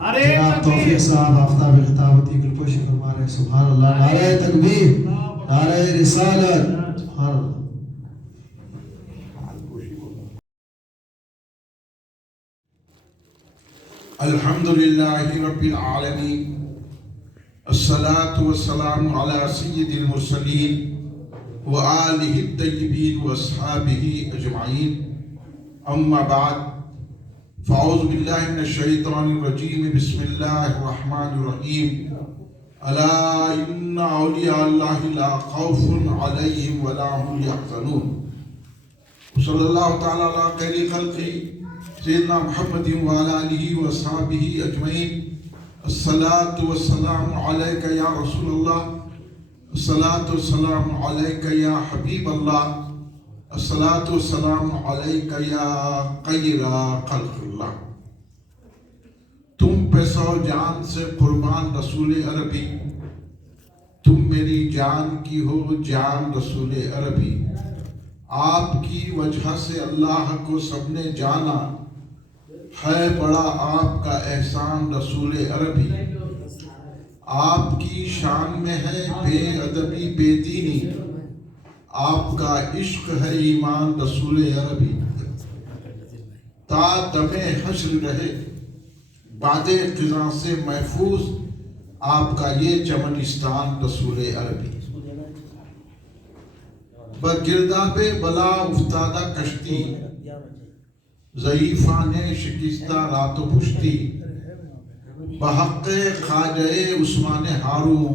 جناب توفیق صاحب آفتاب خطابتی گلپوشی فرما رہے ہیں سبحان اللہ. نعرہ تکبیر، نعرہ رسالت، سبحان اللہ. الحمدللہ رب العالمین، الصلاة والسلام علی سید المرسلین وآلہ الطیبین واصحابہ اجمعین. اما بعد، فاعوذ باللہ من الشیطان الرجیم، بسم اللہ الرحمن الرحیم. الا ان اولیاء اللہ لا خوف علیہم ولا هم یحزنون. صلی اللہ تعالی علی خیر خلقہ سیدنا محمد وعلی آلہ واصحابہ اجمعین. الصلاة والسلام علیک یا رسول اللہ، الصلاة والسلام علیک یا حبیب اللہ، الصلاة والسلام علیک یا خیر خلق اللہ. تم پہ سو جان سے قربان رسول عربی، تم میری جان کی ہو جان رسول عربی. آپ کی وجہ سے اللہ کو سب نے جانا، ہے بڑا آپ کا احسان رسول عربی. آپ کی شان میں ہے بے ادبی بے دینی، آپ کا عشق ہے ایمان رسول عربی. تا دم حشر رہے بعد خزاں سے محفوظ آپ کا یہ چمنستان رسول عربی. بگرداب بلا افتادہ کشتی، ضعیفان شکستہ رات و پشتی. بحق خواجہ عثمان ہاروں،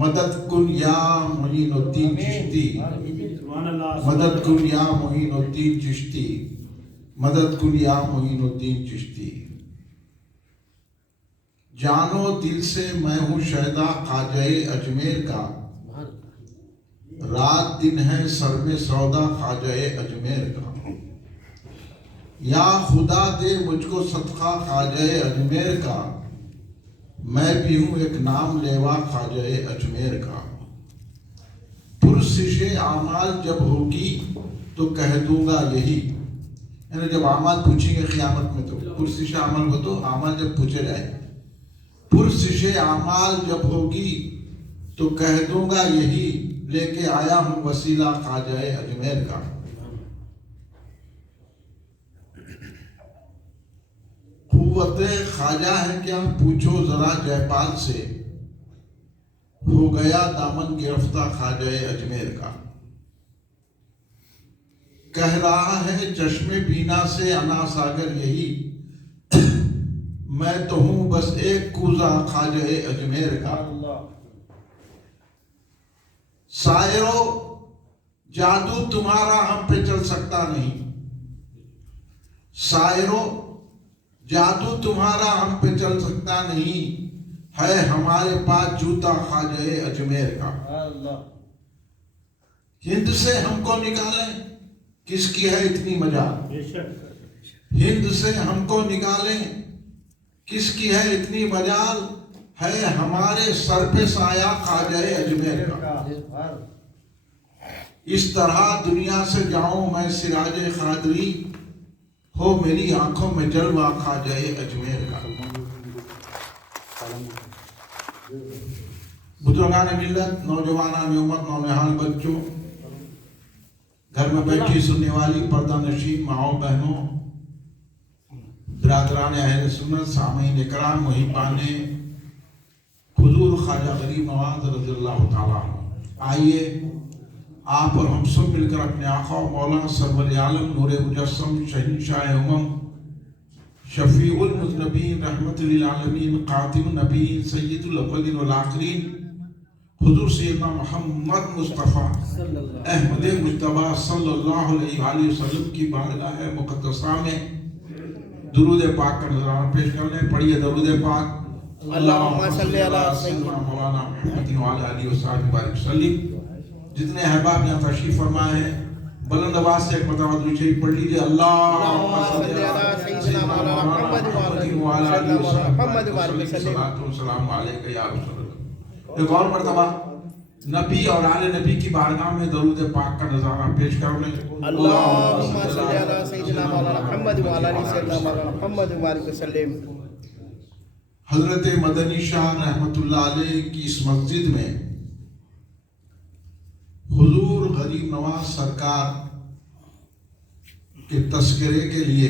مدد کن یا معین الدین چشتی. مدد کن یا معین الدین چشتی، مدد کن یا معین الدین چشتی. جانو دل سے میں ہوں شہدا خواجہ اجمیر کا، رات دن ہے سر میں سودا خواجہ اجمیر کا. یا خدا دے مجھ کو صدقہ خواجہ اجمیر کا، میں بھی ہوں ایک نام لیوا خواجہ اجمیر کا. پرسش اعمال جب ہوگی تو کہہ دوں گا یہی، یعنی جب اعمال پوچھیں گے قیامت میں تو پرسش اعمال ہو، تو اعمال جب پوچھے جائے، پرسش اعمال جب ہوگی تو کہہ دوں گا یہی، لے کے آیا ہوں وسیلہ خواجہ اجمیر کا. قوت خواجہ ہے کیا پوچھو ذرا جے پال سے، ہو گیا دامن گرفتہ خواجہ اجمیر کا. کہہ رہا ہے چشم بینا سے انا ساگر یہی، میں تو ہوں بس ایک کوزہ خواجہ اجمیر کا. سائرو جادو تمہارا ہم پہ چل سکتا نہیں، سائرو جادو تمہارا ہم پہ چل سکتا نہیں، ہے ہمارے پاس جوتا خواجہ اجمیر کا. ہند سے ہم کو نکالیں کس کی ہے اتنی مجال، ہند سے ہم کو نکالیں کس کی ہے اتنی مجال، ہے ہمارے سر پہ سایہ خواجہ اجمیر کا. اس طرح دنیا سے جاؤں میں سراج قادری، ہو میری آنکھوں میں جلوہ خواجہ اجمیر کا. بزرگان ملت، نوجوانان امت، نونہال بچوں، گھر میں بیٹھی سننے والی پردہ نشین ماؤں بہنوں، برادران اہل سنت، سامعین اکرام، محبان حضور خواجہ غریب نواز رضی اللہ تعالیٰ عنہ. آئیے آپ اور ہم سب مل کر اپنے آقا و مولا سرور عالم نور مجسم شہنشاہ امم شفیع المذنبین رحمت للعالمین قاتل النبیین سید الاولین والآخرین حضور سیدنا محمد مصطفیٰ احمد مجتبیٰ صلی اللہ علیہ وآلہ وسلم کی بارگاہ مقدسہ میں درود پاک کا نذرانہ پیش کرنے. پڑھیے درود پاک. اللہم صلی علی سیدنا مولانا محمد وعلی آلہ وصحبہ وسلم. جتنے احباب یہاں تشریف فرمائے ہیں بلند آواز سے ایک مرتبہ درود شریف پڑھ لیجیے. اللہم صلی علی سیدنا مولانا محمد وعلی آلہ وصحبہ وسلم. السلام علیکم یا رسول اللہ. ایک اور مرتبہ نبی اور آل نبی کی بارگاہ میں درود پاک کا نظارہ پیش کرنے. اللہم صلی علی سیدنا مولانا محمد وعلی آلہ سیدنا مولانا محمد وعلی وسلم. حضرت مدنی شاہ رحمۃ اللہ علیہ کی اس مسجد میں حضور غریب نواز سرکار کے تذکرے کے لیے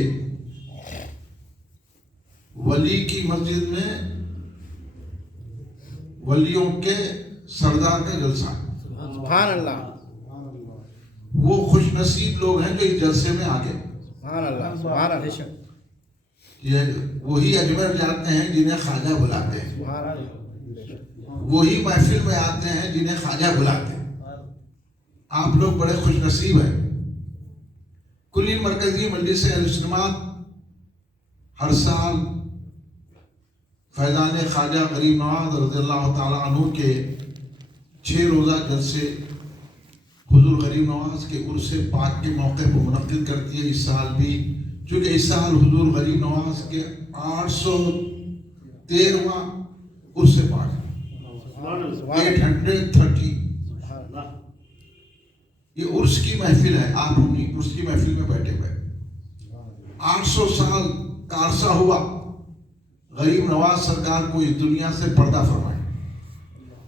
ولی کی مسجد میں ولیوں کے سردار کا جلسہ. سبحان اللہ. وہ خوش نصیب لوگ ہیں جو اس جلسے میں آ گئے. سبحان اللہ. سبحان اللہ. یہ وہی اجمیر جاتے ہیں جنہیں خواجہ بلاتے ہیں. سبحان اللہ. وہی محفل میں آتے ہیں جنہیں خواجہ بلاتے ہیں. آپ لوگ بڑے خوش نصیب ہیں. کلین مرکزی مجلس اہل سنت ہر سال فیضان خواجہ غریب نواز رضی اللہ تعالیٰ عنہ کے 6 روزہ جلسے حضور غریب نواز کے عرس پاک کے موقع پر منعقد کرتی ہے. اس سال بھی چونکہ اس سال حضور غریب نواز کے 813واں عرس پاک 830. یہ عرس کی محفل ہے. آپ اپنی عرس کی محفل میں بیٹھے ہوئے. 800 سال کا عرصہ ہوا غریب نواز سرکار کو اس دنیا سے پردہ فرمائے.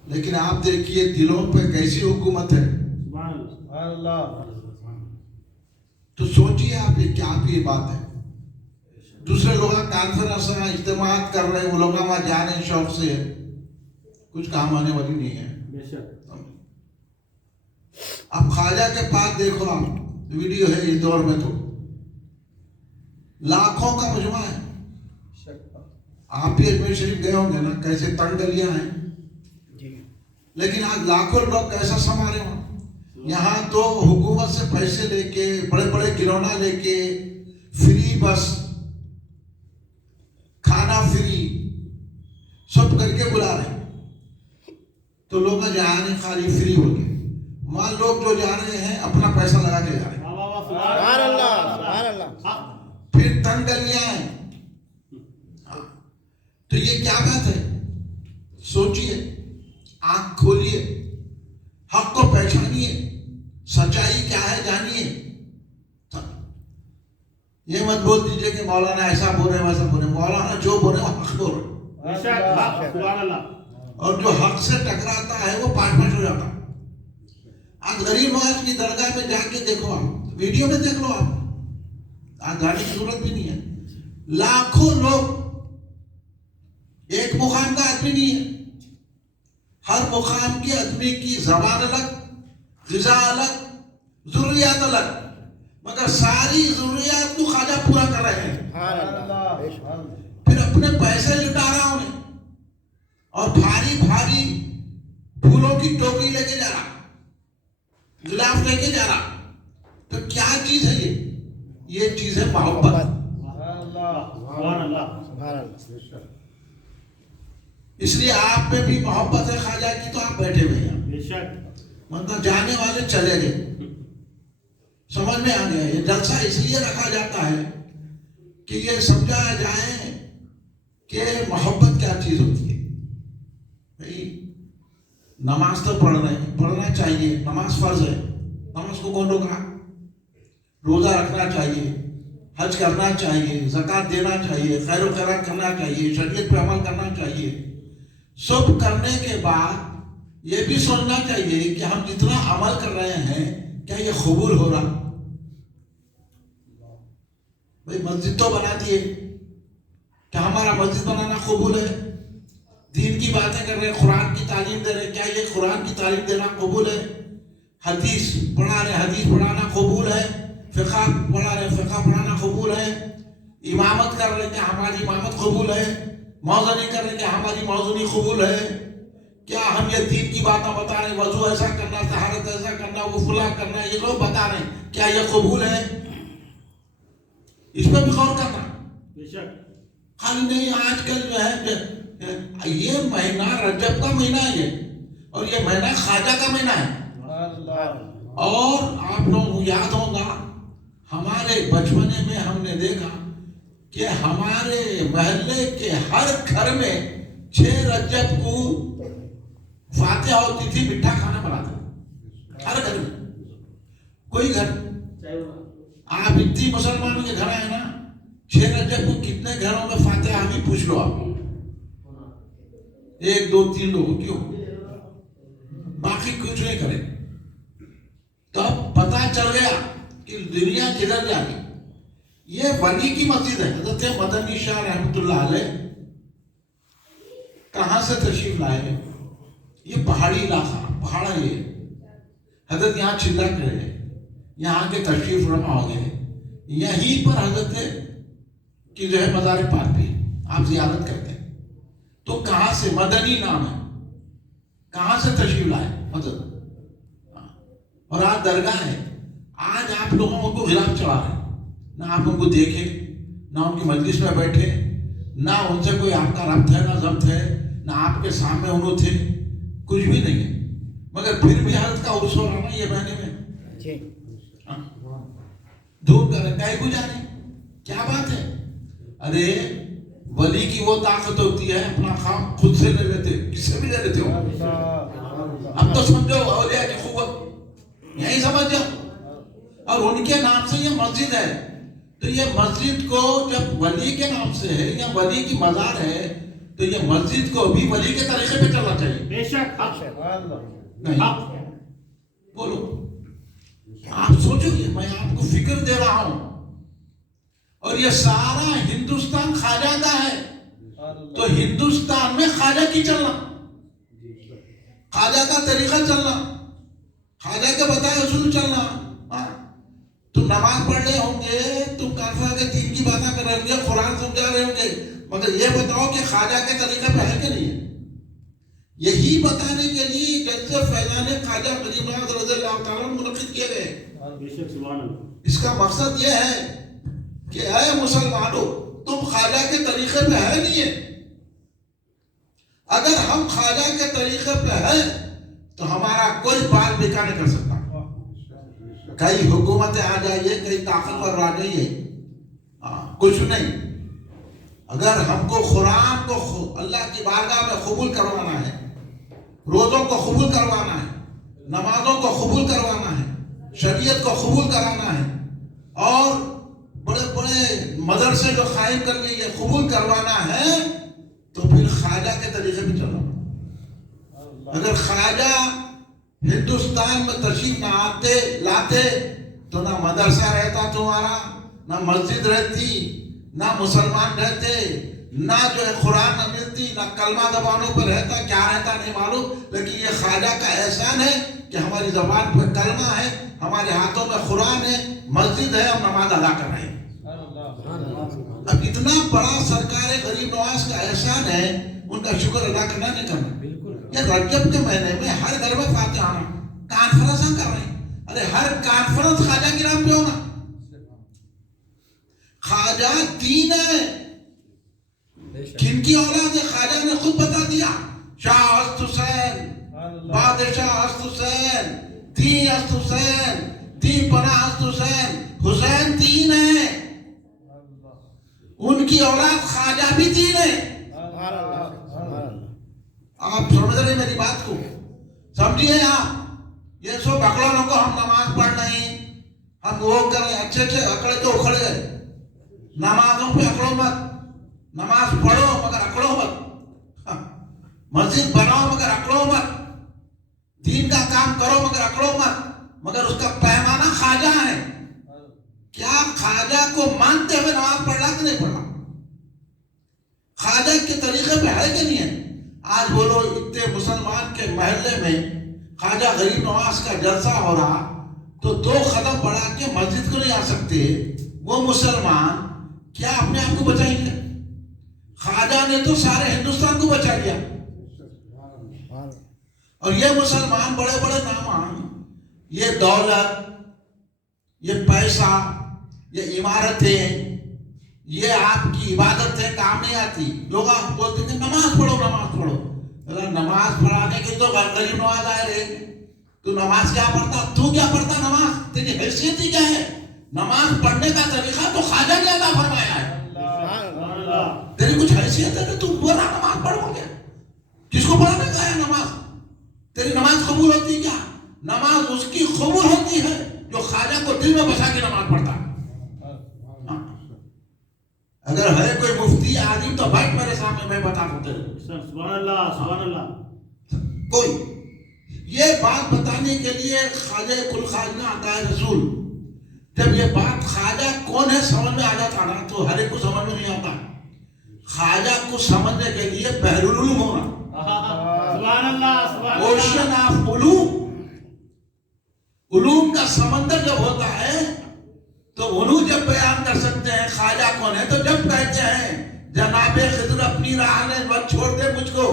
لیکن آپ دیکھیے دلوں پہ کیسی حکومت ہے. تو سوچیے آپ یہ کیا آپ یہ بات ہے. دوسرے لوگ کانفرنس اجتماعات کر رہے ہیں, وہ لوگ وہاں جا رہے ہیں شوق سے, کچھ کام آنے والی نہیں ہے. اب خواجہ کے پاس دیکھو, آپ ویڈیو ہے اس دور میں تو لاکھوں کا مجمع ہے. آپ بھی اجمیر شریف گئے ہوں گے نا, کیسے تنگ گلیاں ہیں. لیکن آج لاکھوں لوگ کیسا سما رہے ہوں. یہاں تو حکومت سے پیسے لے کے, بڑے بڑے گرونا لے کے, فری بس, کھانا فری, سب کر کے بلا رہے ہیں. تو لوگ جا رہے ہیں خالی فری ہو کے. وہاں لوگ جو جا رہے ہیں اپنا پیسہ لگا کے جا رہے ہیں. سبحان اللہ. سبحان اللہ. پھر تنگ گلیاں ہیں. تو یہ کیا بات ہے. سوچئے, آنکھ کھولیے, حق کو پہچانیے, سچائی کیا ہے جانیے. یہ مت بول دیجئے کہ مولانا ایسا بول رہے ہیں ویسا بول رہے ہیں. مولانا جو بول رہے ہیں وہ حق بول رہے ہیں. اور جو حق سے ٹکراتا ہے وہ پاش ہو جاتا. آج غریب نواز کی درگاہ میں جا کے دیکھو, آپ ویڈیو میں دیکھ لو. آپ آج جانے کی ضرورت بھی نہیں ہے. لاکھوں لوگ, ایک مقام کا آدمی نہیں ہے. ہر مقام کے آدمی کی زبان الگ, غذا الگ, ضروریات الگ, مگر ساری ضروریات کو خواجہ پورا کر رہے ہیں. پھر اپنے پیسے لٹا رہا انہیں, اور بھاری بھاری پھولوں کی ٹوکری لے کے جا رہا, غلاف لے کے جا رہا. تو کیا چیز ہے یہ چیز ہے محبت. اس لیے آپ میں بھی محبت ہے خواجہ کی, تو آپ بیٹھے ہوئے ہیں. مطلب جانے والے چلے گئے, سمجھ میں آ گیا. یہ جلسہ اس لیے رکھا جاتا ہے کہ یہ سمجھایا جائے کہ محبت کیا چیز ہوتی ہے. بھائی نماز تو پڑھنا چاہیے, نماز فرض ہے. نماز کو کون روک رہا. روزہ رکھنا چاہیے, حج کرنا چاہیے, زکوٰۃ دینا چاہیے, خیر و خیرات کرنا چاہیے, شریعت پہ عمل کرنا چاہیے. سب کرنے کے بعد یہ بھی سوچنا چاہیے کہ ہم جتنا عمل کر رہے ہیں کیا یہ قبول ہو رہا. بھائی مسجد تو بنا دیے, کیا ہمارا مسجد بنانا قبول ہے. دین کی باتیں کر رہے ہیں, قرآن کی تعلیم دے رہے ہیں, کیا یہ قرآن کی تعلیم دینا قبول ہے. حدیث پڑھا رہے, حدیث پڑھانا قبول ہے. فقہ پڑھا رہے, فقہ پڑھانا قبول ہے. امامت کر رہے, کیا ہماری امامت قبول ہے. موزنی کر رہے, کیا ہماری موزنی قبول ہے. کیا ہم یہ دین کی باتیں بتا رہے ہیں, وضو ایسا کرنا, طہارت ایسا کرنا, وہ فلاں کرنا, یہ لوگ بتا رہے ہیں, کیا یہ قبول ہے. اس پہ بھی غور کرنا. خالی نہیں آج کل جو ہے یہ مہینہ رجب کا مہینہ ہے, اور یہ مہینہ خواجہ کا مہینہ ہے. اور آپ لوگوں کو یاد ہوگا ہمارے بچپنے میں ہم نے دیکھا کہ ہمارے محلے کے ہر گھر میں 6 رجب کو فاتحہ ہوتی تھی, میٹھا کھانا بناتے ہر گھر میں. کوئی گھر, آپ اتنی مسلمانوں کے گھر آئے نا, 6 رجب کو کتنے گھروں میں فاتحہ ہمیں پوچھ لو آپ. ایک دو تین لوگ کیوں باقی کچھ نہیں کرے. تو اب پتا چل گیا کہ دنیا کدھر جا گئی. یہ ولی کی مسجد ہے. حضرت مدنی شاہ رحمۃ اللہ علیہ کہاں سے تشریف لائے؟ یہ پہاڑی علاقہ پہاڑ ہے. یہ حضرت یہاں چھلک رہے ہیں, یہاں کے تشریف فرما ہو گئے. یہیں پر حضرت کی جو ہے مزار پاک بھی آپ زیارت کرتے ہیں. تو کہاں سے مدنی نام ہے, کہاں سے تشریف لائے مدد. اور آج درگاہ ہے. آج آپ لوگوں کو غلاف چڑھا رہے ہیں. نہ آپ ان کو دیکھے, نہ ان کی مجلس میں بیٹھے, نہ ان سے کوئی آپ کا ربط ہے, نہ ضبط ہے, نہ آپ کے سامنے انہوں تھے, کچھ بھی نہیں ہے. مگر پھر بھی حضرت کا عرس ہو رہا نا یہ مہینے میں. دھوپ کر کہیں کو جانے کیا بات ہے. ارے ولی کی وہ طاقت ہوتی ہے اپنا کام خود سے لے لیتے, کس سے بھی لے لیتے ہو. اب تو سمجھو اولیاء کی قوت یہی سمجھ جاؤ. اور ان کے نام سے یہ مسجد ہے. تو یہ مسجد کو جب ولی کے نام سے ہے یا ولی کی مزار ہے تو یہ مسجد کو بھی ولی کے طریقے پہ چلنا چاہیے. بے شک نہیں بولو آپ سوچو. یہ میں آپ کو فکر دے رہا ہوں. اور یہ سارا ہندوستان خواجہ کا ہے. تو ہندوستان میں خواجہ کی چلنا, خواجہ کا طریقہ چلنا, خواجہ کے بتائے اصول چلنا. تم نماز پڑھ رہے ہوں گے, تم کافر کے دین کی باتیں کر رہے ہوں گے, قرآن سمجھا رہے ہوں گے, مگر یہ بتاؤ کہ خواجہ کے طریقے پہ ہے کہ نہیں ہے. یہی بتانے کے لیے جلسے فیضان خواجہ غریب نواز رضی اللہ تعالیٰ منعقد کیے گئے. اس کا مقصد یہ ہے کہ اے مسلمانوں تم خواجہ کے طریقے پہ ہے نہیں ہے. اگر ہم خواجہ کے طریقے پہ ہیں تو ہمارا کوئی بال بیکار نہیں کر سکتا. کئی حکومتیں آ جائیے, کئی طاقتور آ جائیے, کچھ نہیں. اگر ہم کو قرآن کو اللہ کی بارگاہ میں قبول کروانا ہے, روزوں کو قبول کروانا ہے, نمازوں کو قبول کروانا ہے, شریعت کو قبول کرانا ہے, اور بڑے بڑے مدرسے جو قائم کر کے یہ قبول کروانا ہے تو پھر خواجہ کے طریقے پہ چلو. اگر خواجہ ہندوستان میں تشریف نہ آتے لاتے تو نہ مدرسہ رہتا تمہارا, نہ مسجد رہتی, نہ مسلمان رہتے, نہ جو ہے قرآن نہ ملتی, نہ کلمہ زبانوں پر رہتا, کیا رہتا نہیں معلوم. لیکن یہ خواجہ کا احسان ہے کہ ہماری زبان پر کلمہ ہے, ہمارے ہاتھوں میں قرآن ہے, مسجد ہے, ہم نماز ادا کر رہے ہیں. اب اتنا بڑا سرکار غریب نواز کا احسان ہے, ان کا شکر ادا کرنا نہیں کرنا. یہ رجب کے مہینے میں ہر گھر میں فاتحہ آنا, کانفرنس ہم کر رہے ہیں. ارے ہر کانفرنس خواجہ کے نام پہ ہونا. خواجہ دین ہے. کن کی اولاد ہے خواجہ نے خود بتا دیا. شاہ ہست حسین, بادشاہ ہست حسین, دین ہست حسین, دین پناہ ہست حسین. حسین دین ہے, ان کی اولاد خواجہ بھی دین ہے. آپ سمجھ رہے میری بات کو, سمجھیے آپ. یہ سب اکڑوں کو ہم نماز پڑھ نہیں, ہم وہ کریں, اچھے اچھے اکڑے تو اکڑ گئے. نمازوں پہ اکڑو مت, نماز پڑھو مگر اکڑو مت, مسجد بناؤ مگر اکڑو مت, دین کا کام کرو مگر اکڑو مت. مگر اس کا پیمانہ خواجہ ہے. کیا خواجہ کو مانتے ہوئے نماز پڑھ رہا کہ نہیں پڑھ رہا؟ خواجہ کے طریقے پہ ہے کہ نہیں ہے؟ آج بولو اتنے مسلمان کے محلے میں خواجہ غریب نواز کا جلسہ ہو رہا تو 2 قدم بڑھا کے مسجد کو نہیں آ سکتے وہ مسلمان, کیا اپنے آپ کو بچائیں گے؟ خواجہ نے تو سارے ہندوستان کو بچا لیا. اور یہ مسلمان بڑے بڑے نامان, یہ دولت, یہ پیسہ, یہ عمارتیں, یہ آپ کی عبادتیں کام نہیں آتی. لوگ آپ بولتے ہیں نماز پڑھو نماز پڑھو. نماز پڑھانے کے تو غریب نواز آئے رہے. تو نماز کیا پڑھتا, تو کیا پڑھتا نماز, تیری حیثیت ہی کیا ہے؟ نماز پڑھنے کا طریقہ تو خواجہ نے عطا فرمایا ہے. تیری کچھ حیثیت ہے کہ تو پورا نماز پڑھو گے؟ کس کو پڑھانے کا ہے نماز؟ تیری نماز قبول ہوتی کیا؟ نماز اس کی قبول ہوتی ہے جو خواجہ کو دل میں بسا کے نماز پڑھتا ہے. اگر ہے کوئی مفتی عالم تو بیٹھ میرے سامنے, میں بتا دوں تیرے. سبحان اللہ سبحان اللہ. کوئی یہ بات بتانے کے لیے خواجہ کل خواجہ عطا رسول جب یہ بات خواجہ کون ہے سمجھ میں آ جاتا نا تو ہر ایک کو سمجھ میں نہیں آتا. خواجہ کو سمجھنے کے لیے بحر العلوم ہونا. سبحان اللہ سبحان اللہ. اوشن آف علوم، علوم کا سمندر جب ہوتا ہے تو علوم جب بیان کر سکتے ہیں خواجہ کون ہے. تو جب کہتے ہیں جناب خضر اپنی راہ نے بس چھوڑ دے مجھ کو،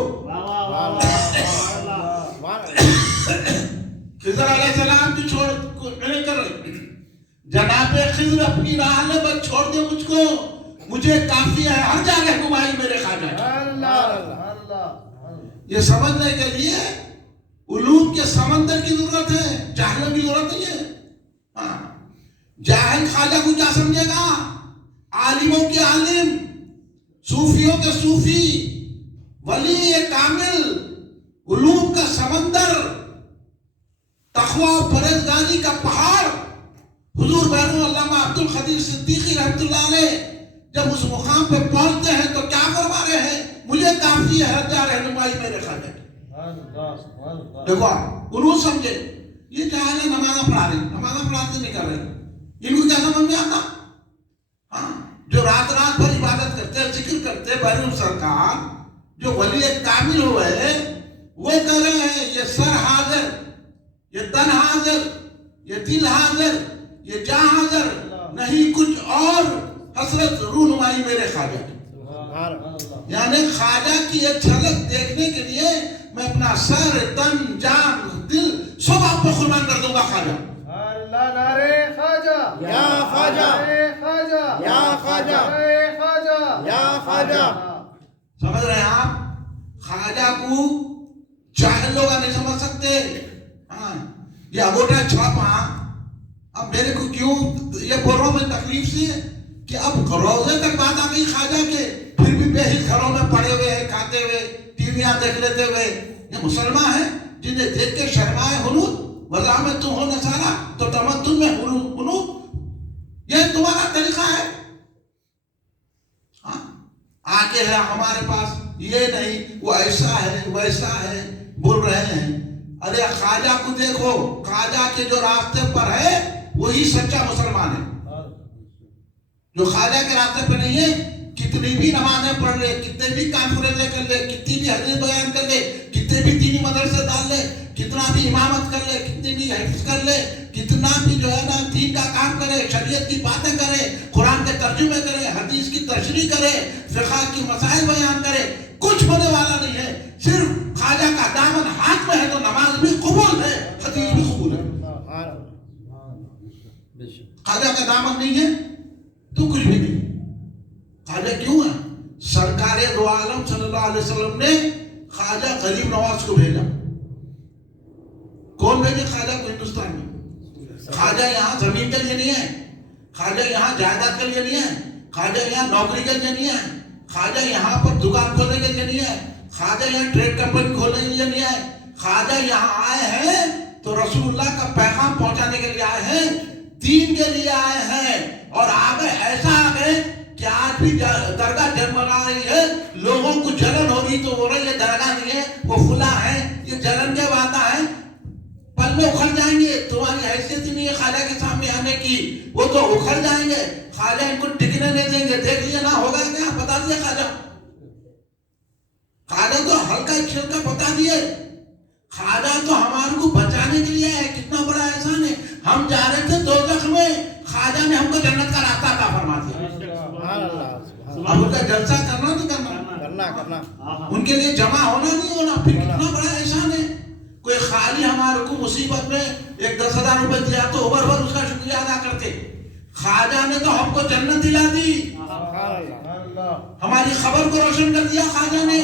خضر علیہ السلام کی چھوڑ نہیں کر رہے، جناب خضر اپنی راہ نے بس چھوڑ دے مجھ کو، مجھے کافی ہے ہر جا رہنمائی میرے خواجہ کی. یہ سمجھنے کے لیے علوم کے سمندر کی ضرورت ہے، جاہلوں کی ضرورت نہیں ہے. ہاں جاہل خواجہ کو کیا سمجھے گا؟ عالموں کے عالم، صوفیوں کے صوفی، ولی کامل، علوم کا سمندر، تقوی و پرہیزگاری کا پہاڑ. حضور بہنو علامہ عبد القدیر صدیقی رحمۃ اللہ علیہ جب اس مقام پہ پہنچتے ہیں تو کیا فرما رہے ہیں؟ مجھے کافی ہے ہر جا رہنمائی میرے خواجہ کی. دیکھو انہوں سمجھے یہ جاہل ہے نمازیں پڑھا رہے، نمازیں پڑھاتے نہیں کر رہے، ان کو کیا سمجھ میں آتا؟ ہاں جو رات رات بھر عبادت کرتے ذکر کرتے بحر سرکار، جو ولی کامل ہوئے وہ کہہ رہے ہیں یہ سر حاضر، یہ تن حاضر، یہ دل حاضر، یہ جاں حاضر، نہیں کچھ اور، حسرت رونمائی میرے خواجہ کی. یعنی خواجہ کی ایک جھلک دیکھنے کے لیے میں اپنا سر تن جان دل سب آپ کو قربان کر دوں گا. خواجہ اللہ نعرے خواجہ یا خواجہ خواجہ یا خواجہ خواجہ یا خواجہ. سمجھ رہے ہیں آپ؟ خواجہ کو جاہل لوگ نہیں سمجھ سکتے. ہاں یہ انگوٹھا چھاپا اب میرے کو کیوں یہ بول رہا ہوں میں تکلیف سے کہ اب روزے تک بات آ گئی خواجہ کے، پھر بھی بے ہی گھروں میں پڑے ہوئے ہیں کھاتے ہوئے ٹیویاں دیکھ لیتے ہوئے. یہ مسلمان ہیں جنہیں دیکھ کے شرمائے ہنود، وضع میں تم ہو نصارا تو تمدن میں ہنود. یہ تمہارا طریقہ ہے. ہاں آگے ہے ہمارے پاس یہ نہیں وہ ایسا ہے ویسا ہے بول رہے ہیں. ارے خواجہ کو دیکھو، خواجہ کے جو راستے پر ہے وہی سچا مسلمان ہے. جو خواجہ کے راستے پہ نہیں ہے کتنی بھی نمازیں پڑھ لے، کتنے بھی کانفرنسیں کر لے، کتنی بھی حدیث بیان کر لے، کتنے بھی دینی مدرسے ڈال لے، کتنا بھی امامت کر لے، کتنی بھی حفظ کر لے، کتنا بھی جو ہے نا دین کا کام کرے، شریعت کی باتیں کرے، قرآن کے ترجمے کرے، حدیث کی تشریح کرے، فقہ کی مسائل بیان کرے، کچھ ہونے والا نہیں ہے. صرف خواجہ کا دامن ہاتھ میں ہے تو نماز بھی قبول ہے، حدیث بھی قبول ہے. خواجہ کا دامن نہیں ہے تو کچھ بھی نہیں. خواجہ کیوں ہے؟ سرکار دو عالم صلی اللہ علیہ وسلم نے خواجہ غریب نواز کو بھیجا. کون بھیجے خواجہ کو ہندوستان میں؟ خواجہ یہاں زمین کے لیے نہیں ہے، خواجہ یہاں جائیداد کے لیے نہیں ہے، خواجہ یہاں نوکری کے لیے نہیں ہے، خواجہ یہاں پر دکان کھولنے کے لیے نہیں ہے، خواجہ یہاں ٹریڈ کمپنی کھولنے کے لیے نہیں ہے. خواجہ یہاں آئے ہیں تو رسول اللہ کا پیغام پہنچانے کے لیے آئے ہیں، دین کے لیے آئے ہیں. اور آگے ایسا آگے کہ آج بھی درگاہ جگمگا رہی ہے، لوگوں کو جلن ہو رہی تو ہو رہی ہے درگاہ نہیں ہے وہ فلاں ہے. یہ جلن کے بات ہے، پل میں اکھڑ جائیں گے. تمہاری حیثیت ہی نہیں ہے خواجہ کے سامنے آنے کی، وہ تو اکھڑ جائیں گے. خواجہ ان کو ٹکنے نہیں دیں گے. دیکھ لیا نہ ہوگا کیا بتا دیا خواجہ. خواجہ تو ہلکا چھلکا بتا دیے. خواجہ تو ہمارے کو بچانے کے لیے ہے. کتنا بڑا احسان ہے. ہم جا رہے تھے دوزخ میں، خواجہ نے ہم کو جنت کا راستہ عطا فرما دیا. اب ان کا جلسہ کرنا نہیں کرنا، ان کے لیے جمع ہونا نہیں ہونا، پھر کتنا بڑا احسان ہے. کوئی خالی ہمارے کو مصیبت میں ایک 10,000 روپے دیا تو اوبر بھر اس کا شکریہ ادا کرتے. خواجہ نے تو ہم کو جنت دلا دی، ہماری خبر کو روشن کر دیا خواجہ نے،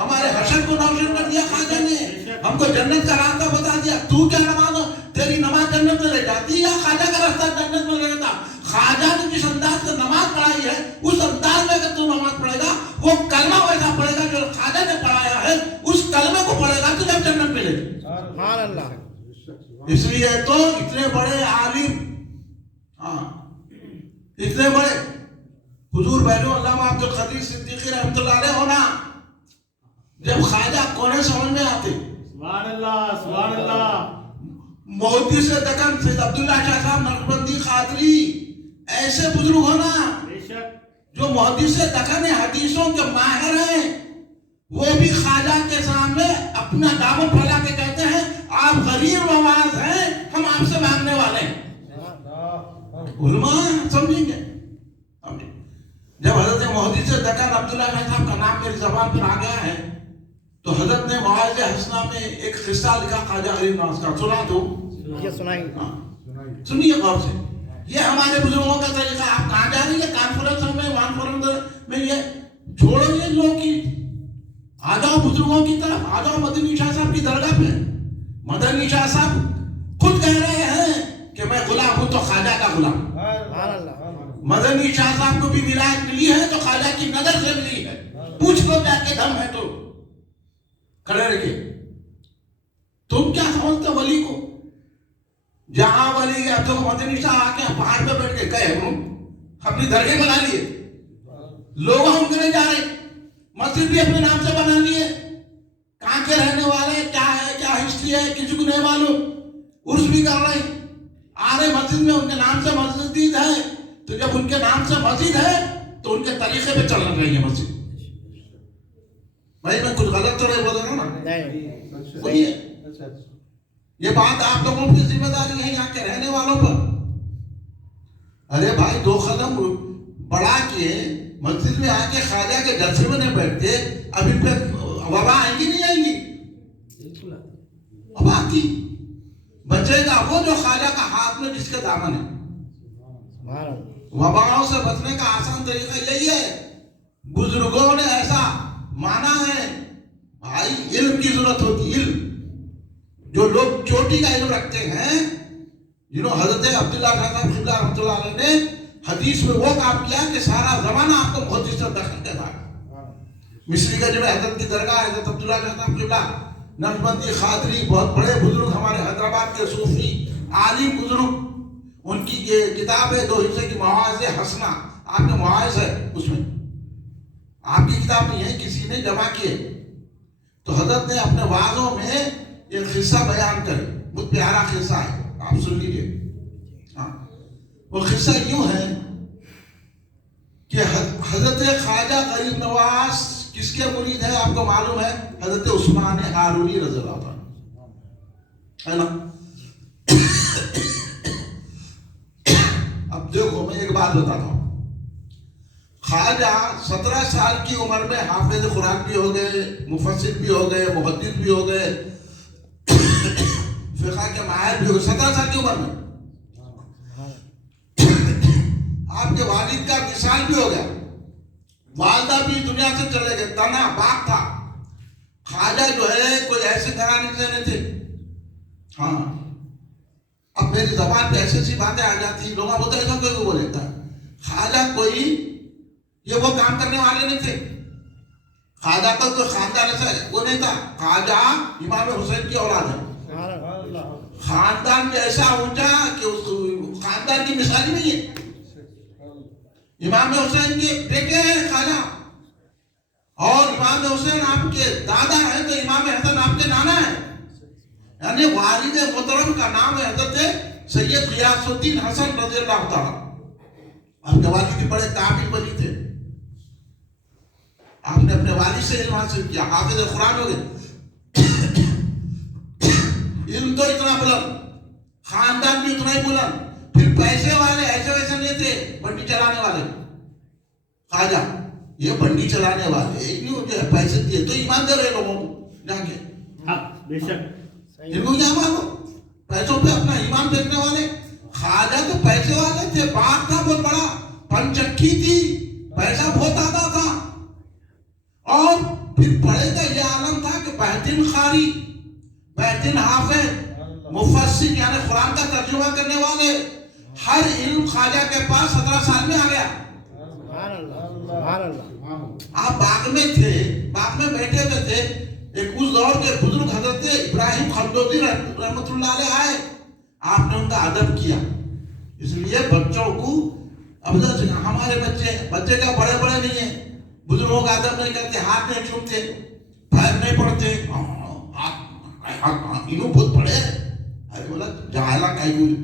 ہمارے حشر کو روشن کر دیا خواجہ نے، ہم کو جنت کا راستہ بتا دیا. تو کیا نماز، تیری نماز جنت میں لے جاتی یا خواجہ کا راستہ جنت میں لے جاتا؟ خواجہ نے جس انداز سے نماز پڑھائی ہے اس انداز میں اگر تو نماز پڑھے گا، وہ کلمہ ویسا پڑھے گا جو خواجہ نے پڑھایا ہے، اس کلمے کو پڑھے گا تو جب جنت ملے گی. سبحان اللہ. اس لیے تو اتنے بڑے عالم، ہاں اتنے بڑے حضور بہنو علامہ عبد القدیر صدیقی رحمۃ اللہ علیہ ہونا، جب خواجہ کونے سمجھ میں آتے. سبحان اللہ سبحان اللہ. محدث دکن سید عبداللہ شاہ صاحب نقشبندی قادری ایسے بزرگ ہونا بے شک. جو محدث دکن حدیثوں کے ماہر ہیں، وہ بھی خواجہ کے سامنے اپنا دامن پھیلا کے کہتے ہیں آپ غریب نواز ہیں، ہم آپ سے مانگنے والے ہیں. علماء سمجھیں گے. جب حضرت محدث دکن عبداللہ شاہ صاحب کا نام میری زبان پر آ گیا ہے تو حضرت نے مواعظ حسنہ میں ایک قصہ لکھا خواجہ غریب نواز کا. سنا تو یہ سنائیں. سنیے غور سے. یہ ہمارے بزرگوں کا طریقہ. آپ کہاں جا رہی ہے؟ کانفرنس میں وانفرنس میں یہ چھوڑو یہ لوگ کی. آ جاؤ بزرگوں کی طرف، آ جاؤ مدنی شاہ صاحب کی درگاہ پہ. مدنی شاہ صاحب خود کہہ رہے ہیں کہ میں غلام ہوں تو خواجہ کا غلام. سبحان اللہ. مدنی شاہ صاحب کو بھی ولایت ملی ہے تو خواجہ کی نظر سے ملی ہے. پوچھ لو جا کے دم ہے تو کھڑے رکھے. تم کیا سمجھتے ولی کو؟ جہاں ولی ہے تو مدنی شاہ آ کے پہاڑ پہ بیٹھ کے کہے اپنی درگاہ بنا لیے. لوگ ہم کرے جا رہے، مسجد بھی اپنے نام سے بنا لیے. کہاں کے رہنے والے، کیا ہے، کیا ہسٹری ہے، کسی کو نہیں معلوم. عرس بھی کر رہے ہیں، آ رہے مسجد میں، ان کے نام سے مسجد ہے. تو جب ان کے نام سے مسجد ہے تو ان کے طریقے پہ چلنا چاہیے مسجد. بھائی میں کچھ غلط تو نہیں بول رہا ہوں نا؟ نہیں. یہ بات آپ لوگوں کی ذمہ داری ہے یہاں کے رہنے والوں پر. ارے بھائی 2 قدم بڑھا کے مسجد میں آ کے خواجہ کے جلسے میں نہیں بیٹھتے. اب ان پہ وبا آئیں گی نہیں آئیں گی؟ اب آتی. بچے گا وہ جو خواجہ کا ہاتھ میں جس کے دامن ہے. وباؤں سے بچنے کا آسان طریقہ یہی ہے. بزرگوں نے ایسا مانا ہے بھائی علم کی ضرورت ہوتی. علم جو لوگ چوٹی کا علم رکھتے ہیں، جنہوں حضرت عبداللہ صاحب قبلہ رحمۃ اللہ علیہ نے حدیث میں وہ کام کیا کہ سارا زمانہ آپ کو محدث سے دخل کے تھا. مصری کا جو حضرت کی درگاہ حضرت عبداللہ صاحب قبلہ نقشبندی قادری بہت بڑے بزرگ ہمارے حیدرآباد کے صوفی عالم بزرگ، ان کی یہ کتاب ہے 2 حصے کی مواعظ حسنہ. آپ نے مواعظ ہے اس میں، آپ کی کتاب نہیں ہے، کسی نے جمع کیے. تو حضرت نے اپنے وعظوں میں ایک قصہ بیان کرے. بہت پیارا قصہ ہے، آپ سن لیجیے. وہ قصہ یوں ہے کہ حضرت خواجہ غریب نواز کس کے مرید ہے آپ کو معلوم ہے؟ حضرت عثمان ہارونی رضی اللہ عنہ ہے نا. اب دیکھو میں ایک بات بتاتا ہوں. خواجہ 17 سال کی عمر میں حافظ قرآن بھی ہو گئے، مفسر بھی ہو گئے، محدث بھی ہو گئے، فقہ کے ماہر بھی ہو گئے 17 سال کی عمر میں. آپ کے والد کا وصال بھی ہو گیا، والدہ بھی دنیا سے چلے گئے، تنا باغ تھا. خواجہ جو ہے کوئی ایسے گھرانے سے نہیں تھے. ہاں اب میری زبان پہ ایسی باتیں آ جاتی، لوگ بولتے ایسا کوئی بولے تھا. خواجہ کوئی یہ وہ کام کرنے والے نہیں تھے. خواجہ کا کوئی خاندان ایسا وہ نہیں تھا. خواجہ امام حسین کی اولاد ہے. خاندان ایسا اونچا کہ اس خاندان کی مثال نہیں ہے. امام حسین کے بیٹے ہیں خواجہ، اور امام حسین آپ کے دادا ہیں تو امام حسن آپ کے نانا ہے. یعنی والد محترم کا نام ہے حضرت سید غیاث الدین حسن رضی اللہ تعالیٰ. آپ کے والد بھی بڑے کامل ولی تھے. آپ نے اپنے والد سے علم حاصل کیا، حافظ قرآن ہو گئے. علم تو اتنا بلند، خاندان بھی اتنا ہی بلند. پھر پیسے والے ایسے ویسے نہیں تھے، بنڈی چلانے والے. خواجہ یہ بنڈی چلانے والے جو پیسے دیے تو ایمان دے رہے لوگوں کو جا کے. بے شک ان کو کیا معلوم پیسوں پہ اپنا ایمان بیچنے والے. خواجہ تو پیسے والے تھے، باغ تھا بہت بڑا، پنچکی تھی، پیسہ بہت آتا تھا. اور پھر پڑھے کا یہ عالم تھا کہ بہترین قاری، بہترین حافظ، مفسر یعنی قرآن کا ترجمہ کرنے والے. ہر علم خواجہ کے پاس 17 سال میں آ گیا. آپ باغ میں تھے، باغ میں بیٹھے ہوئے تھے. ایک اس دور کے بزرگ حضرت ابراہیم خلدوسی رحمۃ اللہ علیہ آئے. آپ نے ان کا ادب کیا. اس لیے بچوں کو اب ہمارے بچے کا بڑے بڑے نہیں ہیں، بزرگوں کا ادب نہیں کرتے، ہاتھ نہیں چومتے، پیر نہیں پڑتے انہوں بہت پڑے. ارے بولا جاہلا کئی گول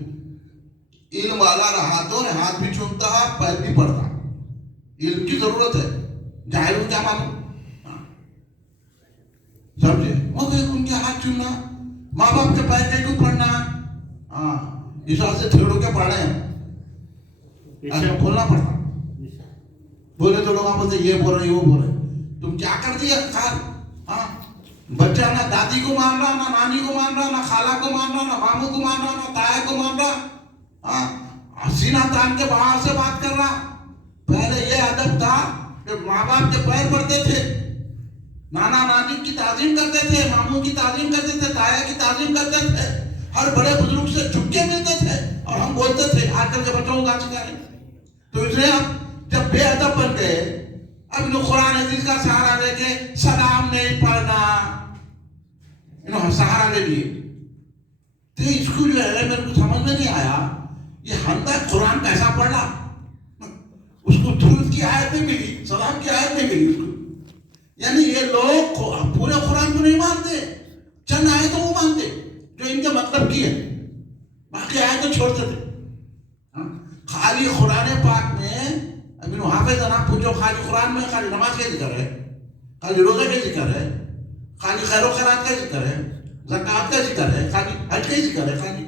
علم والا رہا تو ہاتھ بھی چومتا پیر بھی پڑتا. علم کی ضرورت ہے. جاہل کیا معلوم سمجھے مگر ان کے ہاتھ چومنا ماں باپ کے پیر کہیں کو پڑھنا. اس واسطے سے تھیڑوں کے پڑھے ہیں بولنا پڑتا. بولے تو لوگ آپ بولتے یہ بول رہے وہ بول رہے. تم کیا کر دیا بچہ نہ دادی کو مان رہا نہ نانی کو مان رہا نہ خالہ کو مان رہا نہ ماموں کو مان رہا نہ تایا کو مان رہا. سینہ تان کے باہر سے بات کر رہا. پہلے یہ ادب تھا کہ ماں باپ کے پیر پڑتے تھے, نانا نانی کی تعظیم کرتے تھے, ماموں کی تعظیم کرتے تھے, تایا کی تعظیم کرتے تھے, ہر بڑے بزرگ سے جھک کے ملتے تھے اور ہم بولتے تھے. آج کل کے بچوں کو کہاں سکھائیں. تو اس لیے اب جب بے ادب بن گئے اب انہوں قرآن حدیث کا سہارا لے کے سلام نہیں پڑھنا انہوں سہارا لے لیے. تو اس کو جو ہے میرے کو سمجھ میں نہیں آیا یہ حمدہ قرآن کیسا پڑھا. اس کو درود کی آیت نہیں ملی, سلام کی آیت نہیں ملی اس کو. یعنی یہ لوگ پورے قرآن کو نہیں مانتے, چند آیتوں کو مانتے جو ان کے مطلب کی ہے, باقی آیتیں چھوڑتے تھے. خالی قرآن پاک میں ابھی حافظ جناب پوچھو خالی قرآن میں خالی نماز کا ذکر ہے, خالی روزہ کا ذکر ہے, خالی خیر و خیرات کا ذکر ہے, زکوٰۃ کا ذکر ہے, خالی حج کا ذکر ہے, خالی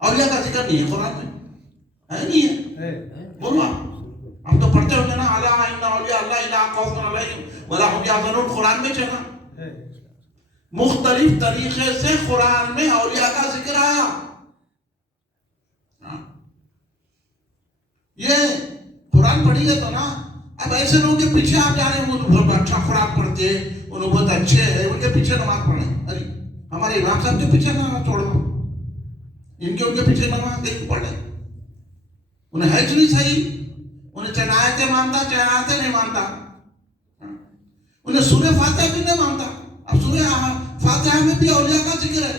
اولیاء کا ذکر نہیں ہے قرآن میں. ہے نہیں ہے بولو آپ. ہم تو پڑھتے ہوں گے نا الا ان اولیاء اللہ لا خوف علیہم ولا هم يحزنون. قرآن میں چلا مختلف طریقے سے قرآن میں اولیاء کا ذکر آیا. یہ قرآن پڑھی گئے تو نا اب ایسے لوگوں کے پیچھے آپ جا رہے ہیں وہ بہت اچھا قرآن پڑھتے ہیں انہوں بہت اچھے ہیں ان کے پیچھے نماز پڑھیں. ارے ہمارے امام صاحب کے پیچھے نماز چھوڑو, ان کے پیچھے نماز نہیں پڑھیں. انہیں حج نہیں صحیح, انہیں چنایتیں مانتا چنایتیں نہیں مانتا, انہیں سورہ فاتحہ بھی نہیں مانتا. اب سورہ فاتحہ میں بھی اولیاء کا ذکر ہے,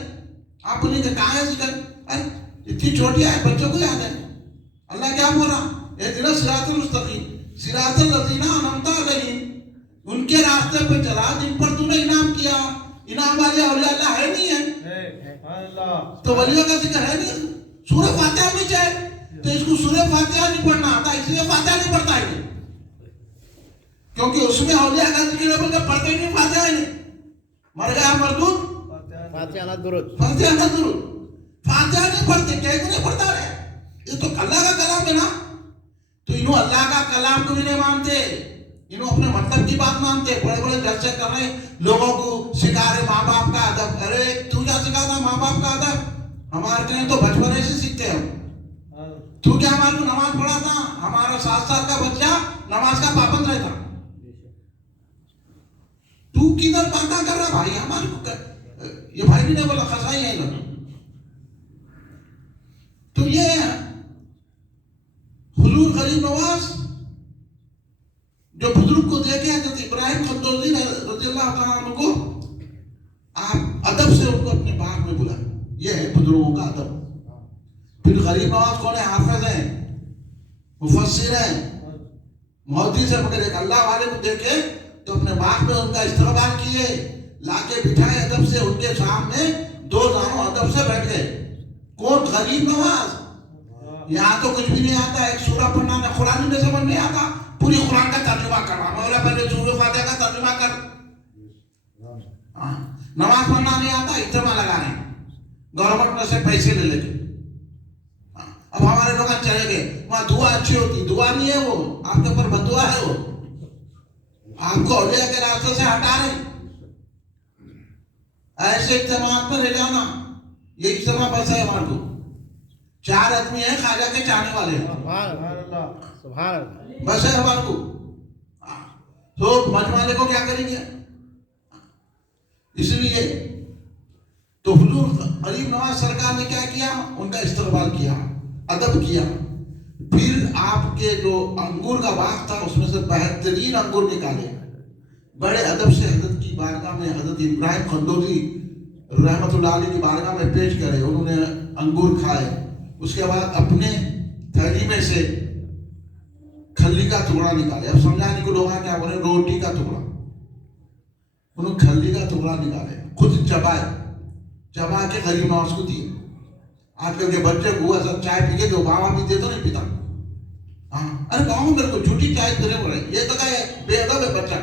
آپ انہیں کہ کہاں ہے ذکر. ارے اتنی چھوٹی ہے بچوں کو یاد ہے. اللہ کیا بول رہا اہدنا الصراط المستقیم صراط الذین انعمت علیہم, ان کے راستے پہ چلا جن پر تو نے انعام کیا. انعام والے اولیاء اللہ ہے نہیں ہے تو ولیوں کا ذکر ہے نہیں. سورہ فاتحہ میں چاہے تو اس کو سورہ فاتحہ نہیں پڑھنا آتا اس لیے فاتحہ نہیں پڑھتا ہے کیونکہ اس میں اولیاء کا ذکر ہے بلکہ پڑھتے نہیں فاتحہ ہے نہیں. مر گیا مردود فاتحہ نہ درود, فاتحہ نہ درود, فاتحہ نہیں پڑھتے. کیا نہیں پڑھتا رہے, یہ تو اللہ کا کلام ہے نا. تو انہوں اللہ کا کلام کو بھی نہیں مانتے, انہوں اپنے مطلب کی بات مانتے. بڑے بڑے جلسے کر رہے لوگوں کو سکھا رہے ماں باپ کا ادب. ارے تو کیا سکھاتا ماں باپ کا ادب, ہمارے کہیں تو بچپنے سے سیکھتے ہیں. تو کیا ہمارے کو نماز پڑھاتا, ہمارا 7 سال کا بچہ نماز کا پابند رہتا. تو کدھر باتیں کر رہا بھائی ہمارے کو, یہ بھائی بھی نہیں بولا خسائی ہے نا. تو یہ حضور غریب نواز جو بزرگ کو دیکھے حضرت ابراہیم قندوزی رضی اللہ تعالیٰ عنہ کو آپ ادب سے ان کو اپنے باغ میں بلائیں. یہ ہے بزرگوں کا ادب. پھر غریب نواز کون ہے, حافظ ہیں, مفسر ہیں, محدث ہیں, مگر ایک اللہ والے کو دیکھے تو اپنے باغ میں ان کا استقبال کیے, لا کے بٹھائے ادب سے, ان کے سامنے 2 دانوں ادب سے بیٹھ گئے. کون, غریب نواز. یہاں تو کچھ بھی نہیں آتا, ایک سورہ پڑھنا نہ قرآن میں سمجھ نہیں آتا, پوری قرآن کا ترجمہ کرنا. مولا پہلے سورہ فاتحہ کا ترجمہ کر. نماز پڑھنا نہیں آتا, اجتماع لگانے گورنمنٹ میں سے پیسے لے لے کے. اب ہمارے لوگ چلے گئے وہاں دعا اچھی ہوتی, دعا نہیں ہے وہ, آپ کے اوپر بد دعا ہے وہ, آپ کو اولیاء کے راستے سے ہٹا رہے. ایسے اجتماعات پر لے جانا, یہ اجتماع بس ہے ہمارے کو. 4 آدمی ہیں خواجہ کے چاہنے والے, سبحان اللہ, بس ہے ہمارے کو. تو مجمع کو کیا کریں گے. اس لیے تو حضور غریب نواز سرکار نے کیا کیا, ان کا استقبال کیا, ادب کیا. پھر آپ کے جو انگور کا باغ تھا اس میں سے بہترین انگور نکالے, بڑے ادب سے حضرت کی بارگاہ میں, حضرت ابراہیم قندوزی رحمت اللہ علیہ کی بارگاہ میں پیش کرے. انہوں نے انگور کھائے. اس کے بعد اپنے تھیلی میں سے کھلی کا ٹکڑا نکالے. اب سمجھانے کو لوگ کیا بولے, روٹی کا ٹکڑا. انہوں کھلی کا ٹکڑا نکالے خود چبا کے غریب نواز کو دیے. آج کل کے بچے کو ایسا چائے پی کے دو, بابا بھی دے تو نہیں پیتا. ہاں ارے بابا میرے کو جھوٹی چائے دینے پڑے, یہ تو کہ بے ادب ہے بچہ,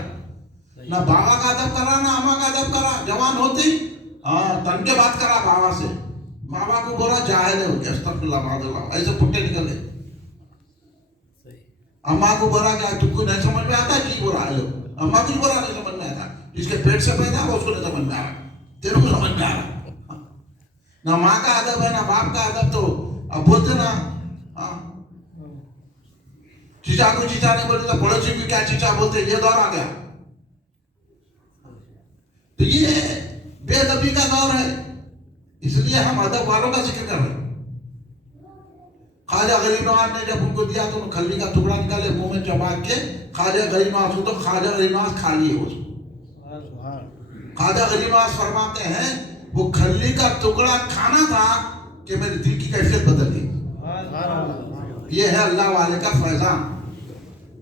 نہ بابا کا ادب کرا نہ اما کا ادب کرا. جوان ہوتی ہاں تن کے بات کرا بابا سے, بابا کو بولا جاہل ہے ہو گیا, استغفراللہ معاذ اللہ, ایسے پھٹے نکل گئے. اما کو بولا کہ تم کو نہیں سمجھ میں آتا جی برا ہے, اما کچھ برا نہیں سمجھ میں آتا, جس کے پیٹ سے پیدا ہو اس کو نہیں سمجھ میں آ رہا, تیرے کو سمجھ میں آ رہا. نہ ماں کا ادب ہے نہ باپ کا ادب, تو اب بولتے نا چیچا کو چیچا نہیں بولتے تو پڑوسی کو کیا چیچا بولتے, یہ دور آ گیا. تو یہ بے ادبی کا دور ہے, اس لیے ہم ادب والوں کا ذکر کر رہے ہیں. خواجہ غریب نواز نے جب ان کو دیا تو کھلی کا ٹکڑا نکالے منہ میں چبا کے, خواجہ غریب نواز کو تو خواجہ غریب نواز کھا لیے اس کو. خواجہ غریب نواز فرماتے ہیں وہ کھلی کا ٹکڑا کھانا تھا کہ میرے دل کی کیفیت بدل گئی. یہ ہے اللہ والے کا فیضان,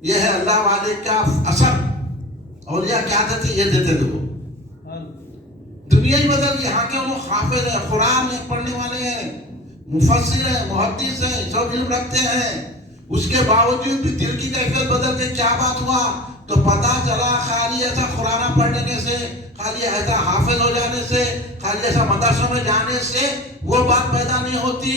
یہ ہے اللہ والے کا اثر. اولیاء کیا دیتے, یہ دیتے تھے وہ. دنیا ہی بدل گئی. ہاں کے انہوں حافظ ہیں, قرآن میں پڑھنے والے ہیں, مفسر ہیں, محدث ہیں, سب علم رکھتے ہیں, اس کے باوجود بھی دل کی کیفیت بدل گئی. کیا بات ہوا؟ تو پتا چلا خالی ایسا قرآن پڑھنے سے, خالی ایسا حافظ ہو جانے سے, خالی ایسا مدرسوں میں جانے سے وہ بات پیدا نہیں ہوتی.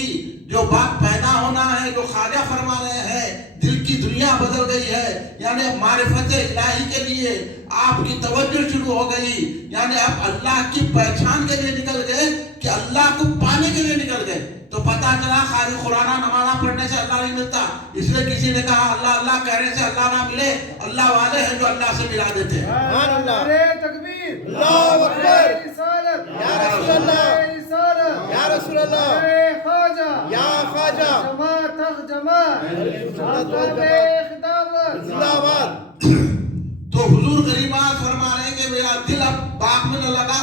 جو بات پیدا ہونا ہے, جو خواجہ فرما رہے ہیں, دل کی دنیا بدل گئی ہے. یعنی معرفت الہی کے لیے آپ کی توجہ شروع ہو گئی, یعنی آپ اللہ کی پہچان کے لیے نکل گئے کہ اللہ کو پانے کے لیے نکل گئے. تو پتا چلا خالی قرآن نماز پڑھنے سے اللہ نہیں ملتا. اس لیے کسی نے کہا اللہ اللہ کہنے سے اللہ نہ ملے, اللہ والے ہیں جو اللہ سے ملا دیتے ہیں. سبحان اللہ, نعرے تکبیر, اللہ اکبر, رسالت, یا رسول اللہ, رسالت, یا رسول اللہ, نعرے خواجہ, یا خواجہ, جماعت تخ جماعت, خطاب خطابت, زندہ باد. تو حضور غریب نواز فرما رہے ہیں کہ میرا دل اب باغ میں نہ لگا,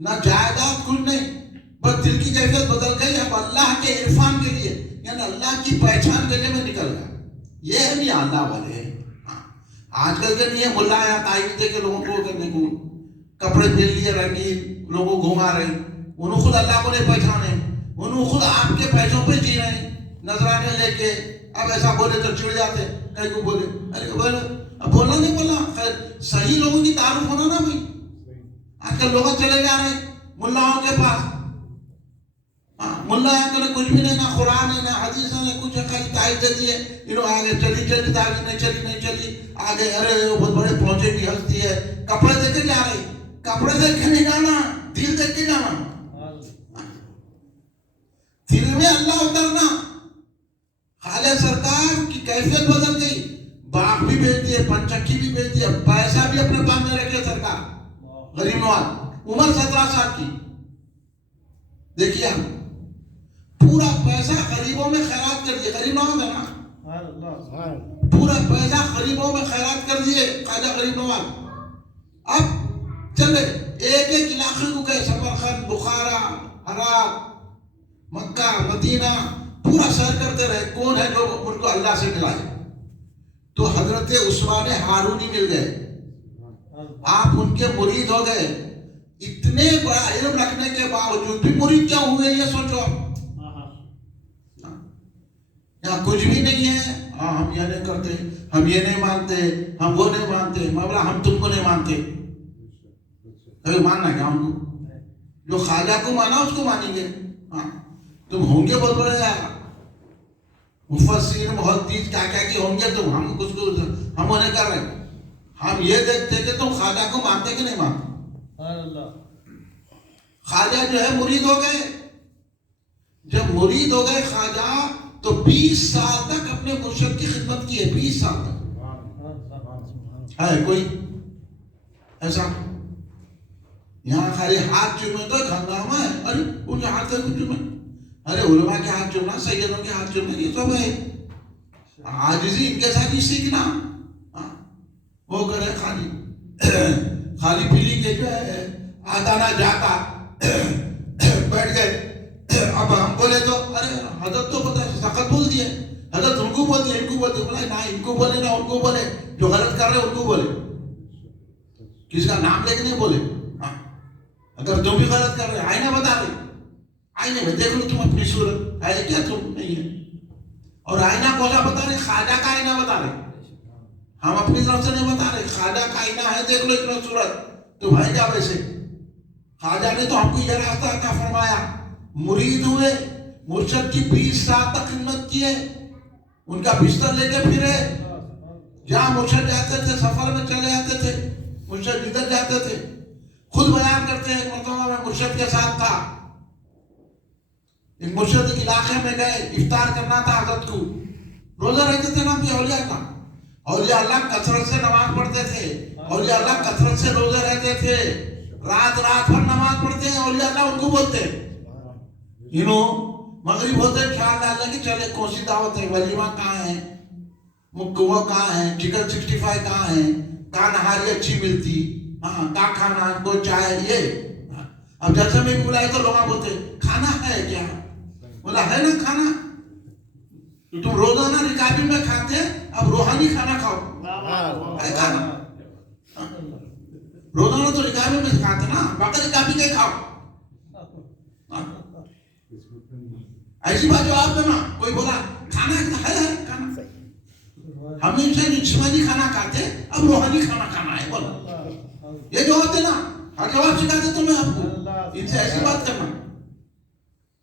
نہ جائیداد کچھ نہیں, بس دل کی کیفیت بدل گئی. اب اللہ کے عرفان کے لیے, یعنی اللہ کی پہچان کے لیے میں نکل گیا. یہ ہے نہیں اللہ والے. آج کل کے نہیں ہے ملا یا تعین دے کے لوگوں کو کرنے کو کپڑے پہن لیے رنگین, لوگوں کو گھما رہے ہیں, انہوں خود اللہ کو نہیں پہچانے, انہوں خود آپ کے پیسوں پہ جی رہے ہیں, نذرانے لے کے. اب ایسا بولے تو چڑ جاتے, کہیں کو بولے ارے بولے, اب بولنا نہیں بولا, خیر صحیح لوگوں کی تعارف ہونا نا بھائی. آج کل لوگ چلے جا رہے ہیں ملاؤں کے پاس, ملا ہے تو کچھ بھی نہیں, نہ قرآن ہے نہ حدیث ہے نہ کچھ ہے, خالی تعریف دے دیے. انہوں آگے چلی تعریف نہیں چلی نہیں چلی, آگے ارے وہ بہت بڑے پہنچے کی ہستی ہے. کپڑے دے کے جا رہے, کپڑے دیکھ کے نہیں جانا, دل دیکھ کے جانا. دل میں اللہ اترنا. خالد سرکار کی کیفیت بدل گئی, باغ بھی بیچ دیے, پنچکی بھی بیچ دیا, پیسہ بھی اپنے پاس میں رکھے سرکار. غریب نواز عمر 17 سال کی, دیکھیے ہم پورا پیسہ غریبوں میں خیرات کر دیے. غریب نواز ہے نا, پورا پیسہ غریبوں میں خیرات کر دیے خواجہ غریب نواز. اب چلے ایک ایک علاقے کو گئے, سمرقند, بخارا, ہرات, مکہ, مدینہ, پورا سیر کرتے رہے کون ہے جو ان کو اللہ سے ملائے. تو حضرت عثمان ہارونی مل گئے, آپ ان کے مرید ہو گئے. اتنے بڑا علم رکھنے کے باوجود بھی مرید کیا ہوئے یہ سوچو آپ. یہاں کچھ بھی نہیں ہے, ہم یہ نہیں کرتے, ہم یہ نہیں مانتے, ہم وہ نہیں مانتے. مولا ہم تم کو نہیں مانتے, کبھی ماننا کیا ہم کو؟ جو خواجہ کو مانا اس کو مانیں گے. تم ہوں گے بہت بڑے مفسر محدث کیا کیا کہ ہوں گے تم, ہم کچھ ہم وہ نہیں کر رہے. ہم یہ دیکھتے کہ تم خواجہ کو مانتے کہ نہیں مانتے. خواجہ جو ہے مرید ہو گئے. جب مرید ہو گئے خواجہ تو 20 سال تک اپنے مرشد کی خدمت کی ہے. 20 سال تک ہے کوئی ایسا یہاں خالی ہاتھ چومے تو ہنگامہ ہے. ارے ان کے ہاتھ کیوں چومے, ارے علماء کے ہاتھ چومنا, سیدوں کے ہاتھ چومنا, یہ سب ہے عاجزی. ان کے ساتھ ہی سیکھنا, وہ کرے خالی پیلی کے جو ہے آتا نہ جاتا بیٹھ گئے. اب ہم بولے تو ارے حضرت تو پتہ سخت بول دیے, حضرت ان کو بول دیے, ان کو بول دیے. بولا نہ ان کو بولے نہ ان کو بولے, جو غلط کر رہے ان کو بولے. کس کا نام لے کے نہیں بولے. اگر تم بھی غلط کر رہے آئینہ بتا رہے, آئینے میں دیکھ لو تم اپنی صورت ہے کیا تم نہیں ہے. اور آئینہ کون سا بتا رہے؟ خواجہ کا آئینہ بتا رہے. ہم اپنی طرف سے نہیں بتا رہے, خواجہ کا آئینہ ہے, دیکھ لو اتنا صورت تم ہے کیا ویسے. خواجہ نے تو ہم کو یہ راستہ عطا فرمایا, مرید ہوئے, مرشد کی 20 سال تک خدمت کیے, ان کا بستر لے کے پھرے, جہاں مرشد جاتے تھے سفر میں چلے جاتے تھے, مرشد جدھر جاتے تھے. خود بیان کرتے ہیں, ایک مرتبہ میں مرشد کے ساتھ تھا, ایک مرشد کے علاقے میں گئے, افطار کرنا تھا حضرت کو. روزہ رہتے تھے نا بھی اولیاء کا, اولیاء اللہ کثرت سے نماز پڑھتے تھے, اولیاء اللہ کثرت سے روزے رہتے تھے, رات بھر نماز پڑھتے ہیں. اولیاء اللہ ان کو بولتے مغرب ہوتے خیال آ جائے کہ چلے کون سی دعوت ہے, ولیمہ کہاں ہے, وہ کہاں ہے, چکن 65 کہاں ہے, کہاں نہاری اچھی ملتی, ہاں کہاں کھانا, کوئی چائے, یہ. اب جلسے میں بھی بلائے تو لوگ بولتے کھانا ہے کیا, بولا ہے نا کھانا. تم روزانہ رکابی میں کھاتے, اب روحانی کھانا کھاؤ, ہے کھانا. روزانہ تو رکابی میں کھاتے نا, باقی رکابی کے کھاؤ. ایسی بات جواب دینا, کوئی بولا کھانا ہے کھانا, ہمیشہ جسمانی کھانا کھاتے, اب روحانی کھانا کھانا ہے, بولو یہ جواب دینا. ہر جواب سکھاتے تو میں آپ کو, ان سے ایسی بات کرنا.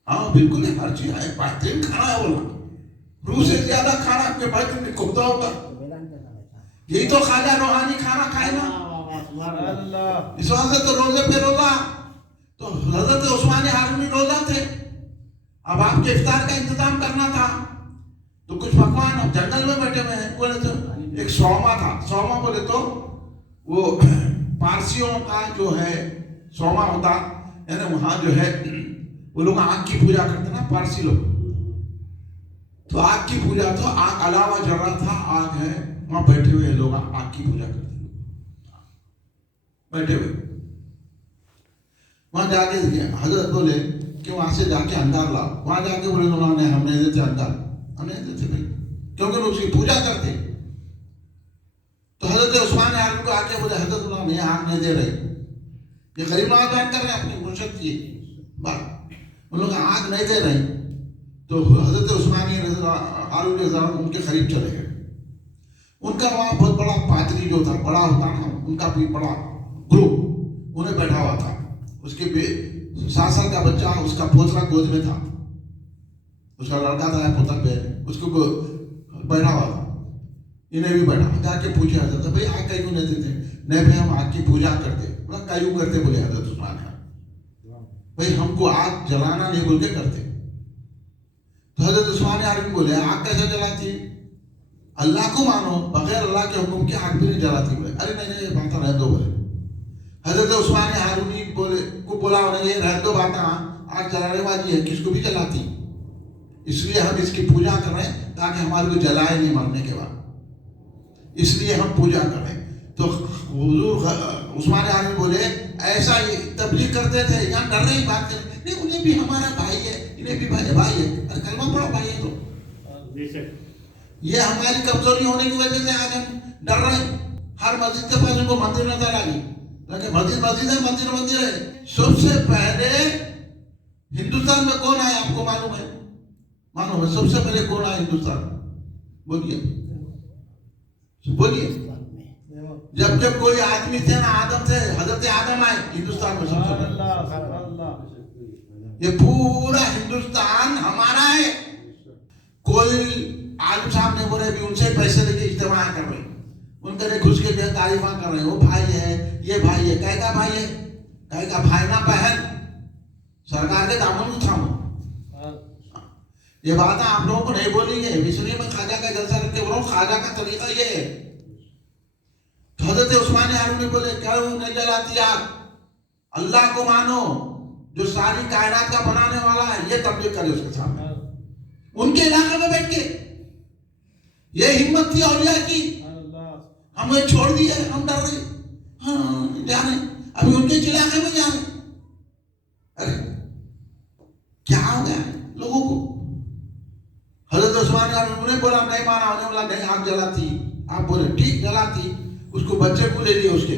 ہاں بالکل ہے, ہر چیز ہے, بہترین کھانا ہے بولنا. روح سے زیادہ کھانا آپ کے بہترین میں کھوتا ہوگا. یہی تو خواجہ روحانی کھانا کھائے نا. اس واسطے تو روزے پہ روزہ, تو حضرت عثمان ہارونی روزہ تھے. اب آپ کے افطار کا انتظام کرنا تھا, تو کچھ پکوان اب جنگل میں بیٹھے ہوئے ہیں. بولے تو ایک سوما تھا, سوما بولے تو وہ پارسیوں کا جو ہے سوما ہوتا, یعنی وہاں جو ہے وہ لوگ آگ کی پوجا کرتے نا, پارسی لوگ. تو آگ کی پوجا, تو آگ علاوہ جل رہا تھا, آگ ہے, وہاں بیٹھے ہوئے لوگ آگ کی پوجا کرتے بیٹھے ہوئے. وہاں جا کے حضرت بولے کہ وہاں سے جا کے اندار لاؤ. وہاں جا کے بولے انہوں نے ہم نہیں دیتے اندار, ہم نہیں دیتے بھائی, کیونکہ لوگ اس کی پوجا کرتے. تو حضرت عثمان ہارونی کو آ کے بولے حضرت انہوں نے آگ نہیں دے رہے, یہ غریب نواز بیان کر رہے ہیں اپنی مرشد کی بات, ان لوگ آگ نہیں دے رہے. تو حضرت عثمانی ہارونی ان کے قریب چلے گئے. ان کا وہاں بہت بڑا پادری جو تھا, بڑا ہوتا نا, ان کا بھی بڑا گروپ انہیں بیٹھا ہوا تھا. اس کے 7 سال کا بچہ, اس کا پوترا گود میں تھا, اس کا لڑکا تھا پوتر پہ, اس کو بیٹھا ہوا تھا. انہیں بھی بیٹھا, جا کے پوچھے حضرت بھائی آگ کیوں نہیں دیتے. نہیں بھائی ہم آگ کی پوجا کرتے. بولا کیوں کرتے, بولے حضرت عثمان بھائی ہم کو آگ جلانا نہیں بول کے کرتے. تو حضرت عثمان ہارونی بولے آگ کیسے جلاتی, اللہ کو مانو, بغیر اللہ کے حکم کے آگ بھی نہیں جلاتی. بولے ارے نہیں بات رہ دو. بولے حضرت عثمان ہارونی کو بولا یہ رہ دو بات, آگ جلانے والی ہے, کس کو بھی جلاتی, اس لیے ہم اس کی پوجا کر رہے ہیں تاکہ ہمارے کو جلائے نہیں مرنے کے بعد, اس لیے ہم پوجا کر رہے ہیں. تو حضور عثمان ہارونی بولے ایسا یہ تبلیغ کرتے تھے, یہاں ڈر رہی بات کریں, نہیں انہیں بھی ہمارا بھائی ہے, انہیں بھی بھائی ہے, کلمہ پڑھو بھائی ہے. تو یہ ہماری کمزوری ہونے کی وجہ سے آج ہم ڈر رہے ہیں. ہر مسجد کے پاس ان کو مندر نظر آ گئی, لیکن مسجد ہے, مندر ہے. سب سے پہلے ہندوستان میں کون آیا آپ کو معلوم ہے؟ سب سے پہلے کون آیا ہندوستان, بولیے بولیے. جب کوئی آدمی تھے نا, آدم تھے, حضرت آدم آئے ہندوستان میں سب سے پہلے. یہ پورا ہندوستان ہمارا ہے. کوئی عالم صاحب نے بولے بھی ان سے پیسے لے کے اجتماع کر رہے, ان کے گھس کے تعریفاں کر رہے ہیں, وہ بھائی ہے, یہ بھائی ہے. کہے گا بھائی ہے, کہے گا بھائی نہ بہن, سرکار کے دامن میں تھامو. یہ بات آپ لوگوں کو نہیں بولیں گے, اس لیے میں خواجہ کا جلسہ رکھ کے بول رہا ہوں, خواجہ کا طریقہ یہ ہے. حضرت عثمان ہارونی بولے کیوں نہیں جلاتی آگ, اللہ کو مانو جو ساری کائنات کا بنانے والا ہے, یہ تبلیغ کرے اس کے سامنے. ان کے علاقے میں بیٹھ کے یہ ہمت تھی اولیاء کی. ہمیں چھوڑ دیا, ہم ڈر رہے, ہاں جا رہے, ابھی ان کے علاقے میں جا رہے. ارے کیا ہو گیا لوگوں کو. حضرت عثمان ہارونی نے بولا نہیں مانا, نہیں آگ جلاتی. آپ بولے ٹھیک جلاتی. اس کو بچے کو لے لیا, اس کے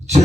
6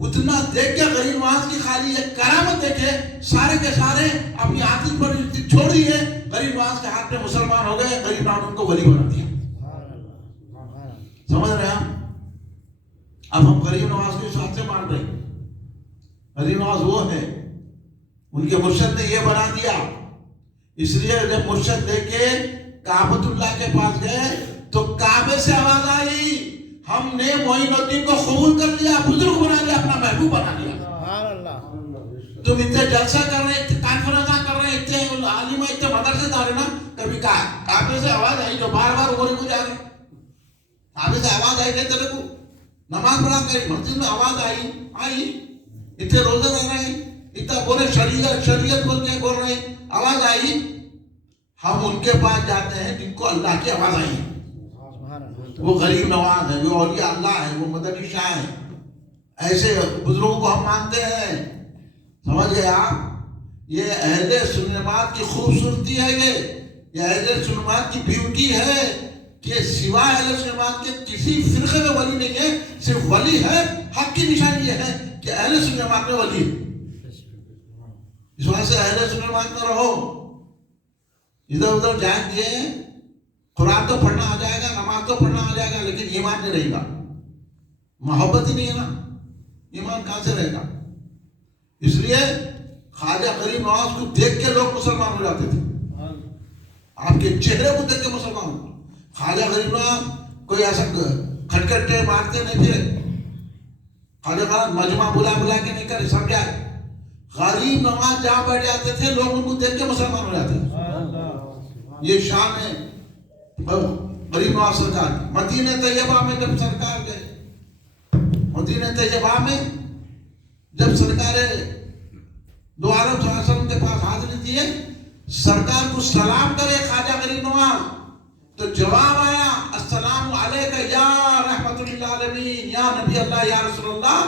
اتنا دیکھ کے غریب نواز کی خالی ایک کرامت دیکھے، سارے کے سارے اپنی عادت پر چھوڑ دیے، غریب نواز کے ہاتھ میں مسلمان ہو گئے، غریب نواز ان کو ولی بنا دیا۔ سمجھ رہے ہیں آپ؟ اب ہم غریب نواز کو اس حد سے مان رہے ہیں۔ غریب نواز وہ ہے، ان کے مرشد نے یہ بنا دیا، اس لیے جب مرشد لے کے کعبۃ اللہ کے پاس گئے تو کعبے سے آواز آئی، ہم نے معین الدین کو قبول کر لیا، بزرگ بنا لیا، اپنا محبوب بنا لیا۔ سبحان اللہ۔ تم اتنے جلسہ کر رہے، اتنے کانفرنس کر رہے، اتنے عالم، اتنے مدرسے دار نا، کبھی کعبے سے آواز آئی جو بار بار اوپر کو جا رہے، کعبے سے آواز آئی کہ تیرے کو نماز پڑھا کر مسجد میں آواز آئی، اتنے روزے رہ رہے ہیں، اتنا بولے شریعت بول کے بول رہے ہیں، آواز آئی۔ ہم ان کے پاس جاتے ہیں جن کو اللہ کی آواز آئی، وہ غریب نواز ہے، وہ اولیاء اللہ ہے، وہ مدنی شاہ ہے، ایسے بزرگوں کو ہم مانتے ہیں۔ سمجھ گئے آپ؟ یہ اہل سنت کی خوبصورتی ہے، یہ اہل سنت کی بیوٹی ہے کہ سوائے اہل سنت کے کسی فرقے میں ولی نہیں ہے، صرف ولی ہے۔ حق کی نشانی یہ ہے کہ اہل سنت میں ولی ہے۔ اس وجہ سے اہل سنت میں رہو، ادھر ادھر جائیں گے، قرآن تو پڑھنا آ جائے گا، نماز تو پڑھنا آ جائے گا، لیکن ایمان نہیں رہے گا، محبت ہی نہیں ہے نا، ایمان کہاں سے رہے گا؟ اس لیے خواجہ غریب نواز کو دیکھ کے لوگ مسلمان ہو جاتے تھے، آپ کے چہرے کو دیکھ کے مسلمان ہو۔ خواجہ غریب نواز کوئی ایسا کھٹکھٹے مارتے نہیں تھے، خواجہ نواز مجمع بلا کے نہیں کرے، سمجھائے، غریب نواز جہاں بیٹھ جاتے تھے لوگ ان کو دیکھ کے مسلمان ہو جاتے تھے۔ یہ شان ہے غریب نواز سرکار۔ مدینہ طیبہ میں جب سرکار گئے، مدینہ طیبہ میں جب سرکار دو عالم صلی اللہ علیہ وسلم کے پاس حاضری دیے، سرکار کو سلام کرے خواجہ غریب نواز، تو جواب آیا السلام علیکہ یا رحمت للعالمین، یا نبی اللہ، یا رسول اللہ۔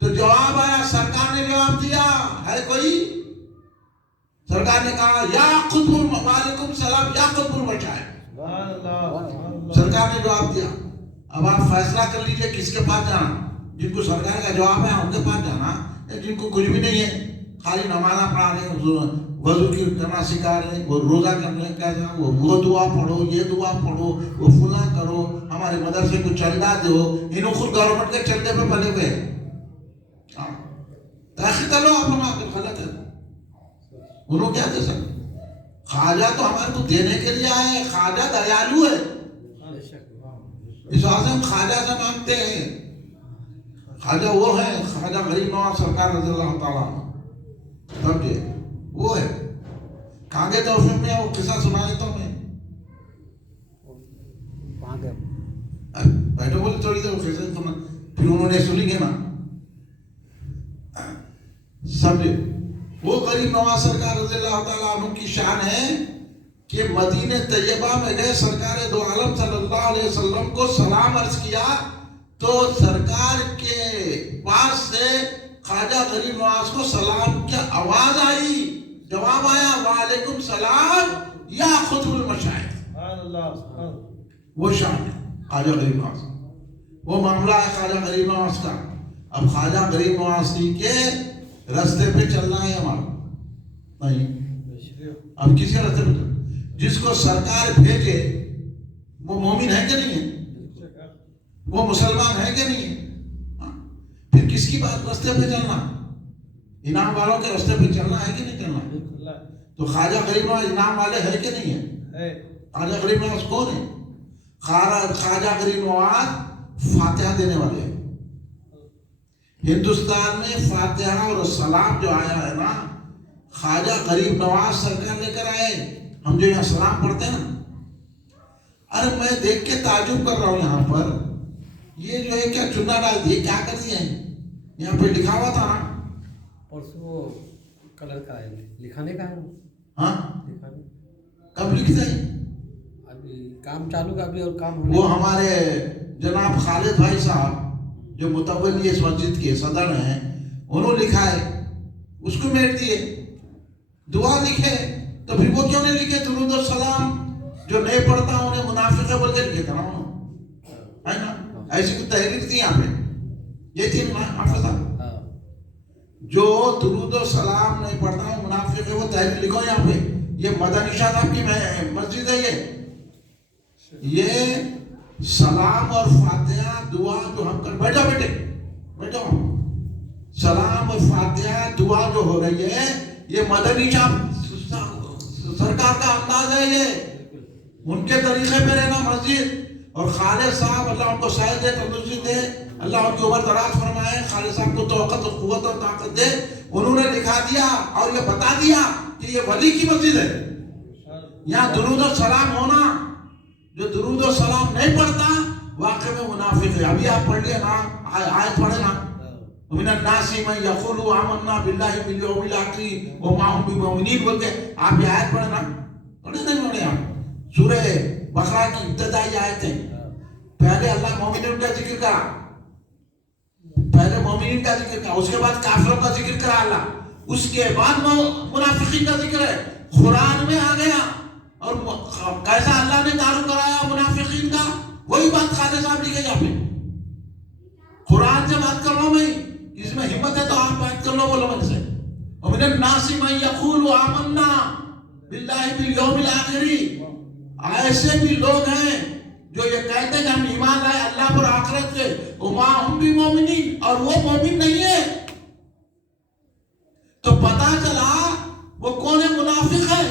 تو جواب آیا، سرکار نے جواب دیا، ہے کوئی؟ سرکار نے کہا یا قطب وعلیکم السلام یا قطب المشائخ۔ سرکار نے جواب دیا۔ اب آپ فیصلہ کر لیجئے کس کے پاس جانا، جن کو سرکار کا جواب ہے ان کے پاس جانا، یا جن کو کچھ بھی نہیں ہے، خالی نمازہ پڑھا رہے ہیں، وضو کی کرنا سکھا رہے ہیں، وہ روزہ کرنے کہتے ہیں، وہ دعا پڑھو، یہ دعا پڑھو، وہ فلاں کرو، ہمارے مدرسے کو چندہ دو، انہوں خود گورنمنٹ کے چندے پہ پلے ہوئے ہیں۔ تحقیق کرو آپ لوگ، آپ غلط ہے، انہوں کیا دے سکتے؟ خواجہ تو ہمارے کو دینے کے لیے آئے ہیں، خواجہ دیالو ہے، اس وجہ سے ہم خواجہ سے مانگتے ہیں۔ خواجہ وہ ہے، خواجہ غریب نواز سرکار رضی اللہ تعالیٰ عنہ، سمجھے، وہ ہے۔ کانگے توفیق میں وہ قصہ سنا دیتا ہوں میں، بیٹھو بولے تھوڑی دیر قصہ سنا، پھر انہوں نے سنی گے نا، سمجھے۔ وہ غریب نواز سرکار رضی اللہ تعالیٰ عنہ کی شان ہے کہ مدینہ طیبہ میں گئے، سرکار دو عالم صلی اللہ علیہ وسلم کو سلام عرض کیا، تو سرکار کے پاس سے خواجہ غریب نواز کو سلام کی آواز آئی، جواب آیا وعلیکم السلام یا قطب المشائخ۔ وہ شان ہے خواجہ غریب نواز، وہ معاملہ ہے خواجہ غریب نواز کا۔ اب خواجہ غریب نواز کے راستے پہ چلنا ہے ہمارا نہیں، اب کسی راستے پہ چلنا، جس کو سرکار بھیجے وہ مومن ہے کہ نہیں ہے، وہ مسلمان ہے کہ نہیں ہے، پھر کس کی بات راستے پہ چلنا، انعام والوں کے راستے پہ چلنا ہے کہ نہیں چلنا؟ تو خواجہ غریب نواز انعام والے ہے کہ نہیں ہے؟ خواجہ غریب نواز کون ہے؟ خواجہ غریب نواز فاتحہ دینے والے ہیں۔ ہندوستان میں فاتحہ اور سلام جو آیا ہے نا، خواجہ غریب نواز سرکار لے کر آئے۔ ہم جو یہاں سلام پڑھتے ہیں نا، ارے میں دیکھ کے تعجب کر رہا ہوں، یہاں پر یہ جو ہے کیا چنا ڈال دیے، کیا کر دیا ہے؟ یہاں پہ لکھا ہوا تھا نا، وہ کلر کا ہے، لکھانے کا ہے، ہاں لکھانے کب لکھتا ہے؟ ابھی کام چالو کا بھی، اور کام ہونے وہ ہمارے جناب خالد بھائی صاحب جو متولی اس مسجد کے صدر ہیں، انہوں لکھا ہے، اس کو میٹ دیے، دعا لکھے، تو پھر وہ کیوں نہیں لکھے درود و سلام؟ جو نہیں پڑھتا انہیں منافق بول کے لکھے تھا نا انہوں، ہے نا؟ ایسی کوئی تحریر تھی یہاں پہ، یہ تھی حافظ صاحب، جو درود و سلام نہیں پڑھتا وہ منافق ہے. وہ تحریر لکھو یہاں پہ. یہ مدنی شاہ صاحب کی مسجد ہے. یہ سلام اور فاتحہ دعا جو ہم کر بیٹھو بیٹے بیٹھو. سلام اور فاتحہ دعا جو ہو رہی ہے یہ مدنی شاہ سرکار کا انداز ہے. یہ ان کے طریقے پہ رہنا مسجد. اور خالد صاحب اللہ ان کو صحت دے, تندرستی دے, اللہ ان کی عمر دراز فرمائے. خالد صاحب کو توقع و قوت اور طاقت دے. انہوں نے لکھا دیا اور یہ بتا دیا کہ یہ ولی کی مسجد ہے. یہاں درود و سلام ہونا, جو درود و سلام نہیں پڑھتا واقع میں منافق ہے. ابھی آپ پڑھ لیے نا, آیت پڑھے نا, ومن الناس من یقول آمنا باللہ والیوم الآخر وما هم بمؤمنین بول کے آپ یہ آیت پڑھے نا, پڑھے نہیں پڑھے آپ؟ سورہ بقرہ کی ابتدائی آیت ہے. پہلے اللہ مومنین کا ذکر کرا, پہلے مومنین کا ذکر کرا, اس کے بعد کافروں کا ذکر کرا اللہ, اس کے بعد منافقین کا ذکر ہے. قرآن میں آ گیا اور کیسا اللہ نے تعارف کرایا منافقین کا, وہی بات خالد صاحب لکھے یہاں پہ. قرآن سے بات کر لو, میں اس میں ہمت ہے تو آپ بات کر لو, بولو من سے. ومن الناس من یقول آمنا باللہ والیوم الآخر. ایسے بھی لوگ ہیں جو یہ کہتے ہیں کہ ہم ایمان لائے اللہ پر آخرت سے, وما هم بمؤمنین, اور وہ مومن نہیں ہے. تو پتا چلا وہ کون ہے, منافق ہے.